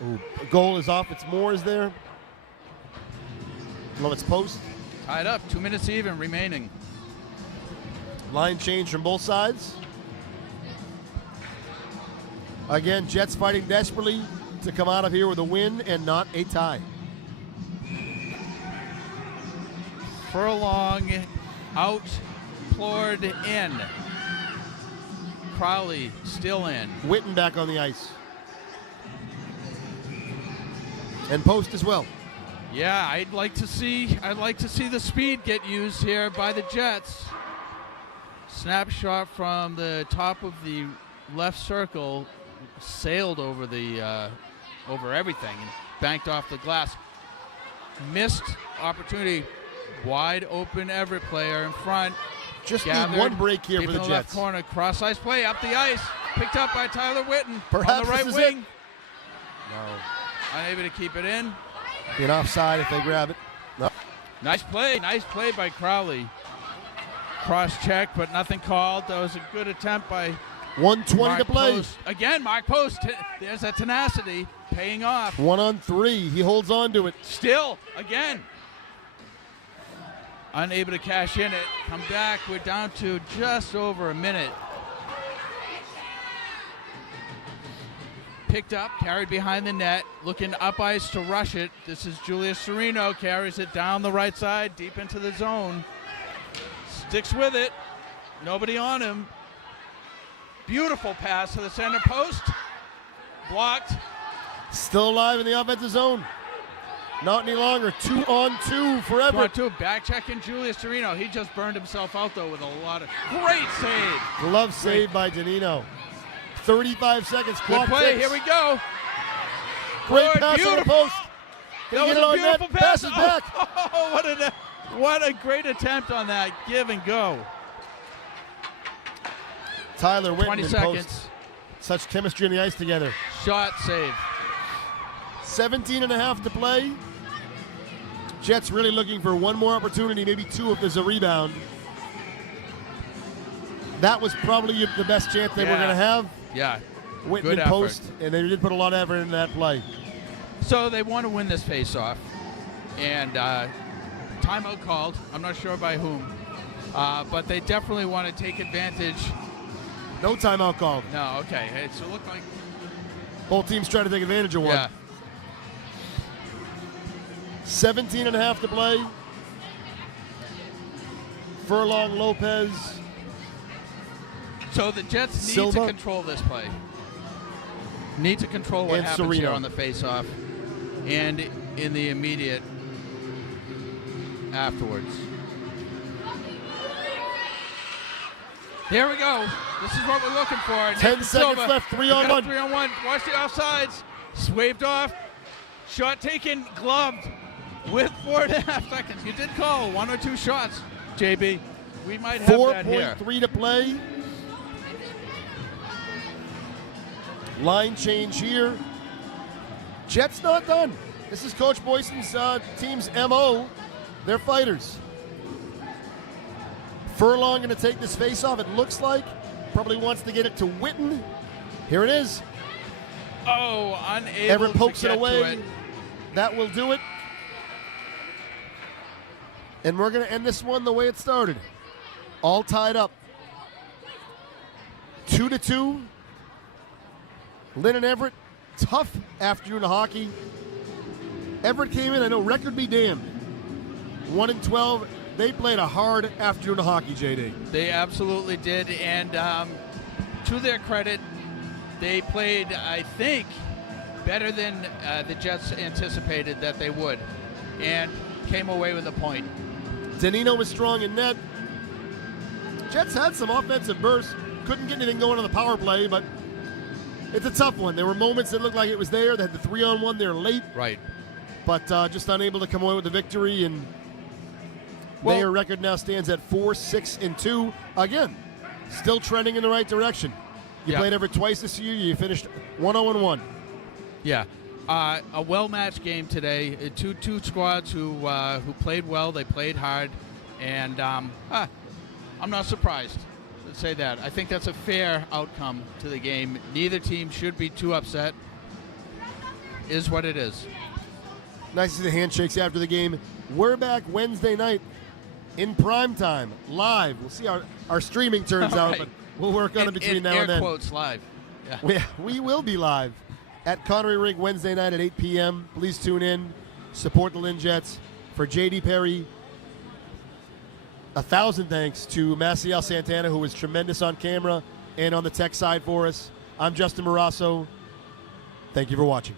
Ooh, goal is off. It's Moore's there. Lovett's post. Tied up. 2 minutes even remaining. Line change from both sides. Again, Jets fighting desperately to come out of here with a win and not a tie. Furlong out, Plord in. Crowley still in. Witten back on the ice. And Post as well. Yeah, I'd like to see the speed get used here by the Jets. Snapshot from the top of the left circle, sailed over the over everything and banked off the glass. Missed opportunity. Wide open Everett player in front. Just need one break here for the Jets. Left corner, cross ice play up the ice. Picked up by Tyler Witten Perhaps on the right this is wing. it. No. Unable to keep it in. Get offside if they grab it. No. Nice play by Crowley. Cross check, but nothing called. That was a good attempt by 1:20 Mark to play. Post. Again, Mark Post. There's that tenacity paying off. 1-on-3. He holds on to it. Still, again. Unable to cash in it. Come back. We're down to just over a minute. Picked up, carried behind the net, looking up ice to rush it. This is Julius Serino, carries it down the right side, deep into the zone. Sticks with it. Nobody on him. Beautiful pass to the center post. Blocked. Still alive in the offensive zone. Not any longer. 2-on-2 for Everett. 2-on-2. Back checking Julius Serino. He just burned himself out, though, with a lot of great save. Glove save by Danino. 35 seconds. Good play. Here we go. Great pass on the post. That was a beautiful pass. Passes back. Oh, what a great attempt on that give and go. Tyler Witten 20 and seconds. Post. Such chemistry on the ice together. Shot save. 17 and a half to play. Jets really looking for one more opportunity, maybe two if there's a rebound. That was probably the best chance they were going to have. Yeah. Witten Good and effort. Post, and they did put a lot of effort into that play. So they want to win this face-off. And timeout called. I'm not sure by whom. But they definitely want to take advantage No timeout called. No, okay. Hey, so it looked like... Both teams trying to take advantage of one. Yeah. 17 and a half to play. Furlong, Lopez. So the Jets need Silva. to control this play. Need to control what And happens here Sereno. on the face-off and in the immediate afterwards. Here we go. This is what we're looking for. 10 seconds left, 3-on-1. 3-on-1. Watch the offsides. Swaved off. Shot taken, gloved with 4.5 seconds. You did call 1 or 2 shots, JB. We might have that here. 4.3 to play. Line change here. Jets not done. This is Coach Boyson's team's MO. They're fighters. Furlong going to take this face-off, it looks like. Probably wants to get it to Witten. Here it is. Oh, unable Everett pokes to it get away. to it. That will do it. And we're going to end this one the way it started. All tied up. 2-2. Lynn and Everett, tough afternoon of hockey. Everett came in, I know, record be damned. 1-12. They played a hard afternoon of hockey, JD. They absolutely did, and to their credit, they played, I think, better than the Jets anticipated that they would, and came away with a point. Danino was strong in net. Jets had some offensive bursts. Couldn't get anything going on the power play, but it's a tough one. There were moments that looked like it was there. They had the 3-on-1 there late. Right. But just unable to come away with the victory, and their record now stands at 4-6-2. Again, still trending in the right direction. You played Everett twice this year. You finished 1-0-1. Yeah. A well-matched game today. Two squads who played well. They played hard, and I'm not surprised. Let's say that. I think that's a fair outcome to the game. Neither team should be too upset. Is what it is. Nice to see the handshakes after the game. We're back Wednesday night in prime time, live. We'll see how our streaming turns out, Right. but we'll work on it between now and then. Air quotes live. Yeah. We will be live at Connery Rink Wednesday night at 8 p.m. Please tune in. Support the LYNN Jets. For J.D. Perry, 1,000 thanks to Maciel Santana, who was tremendous on camera and on the tech side for us. I'm Justin Morasso. Thank you for watching.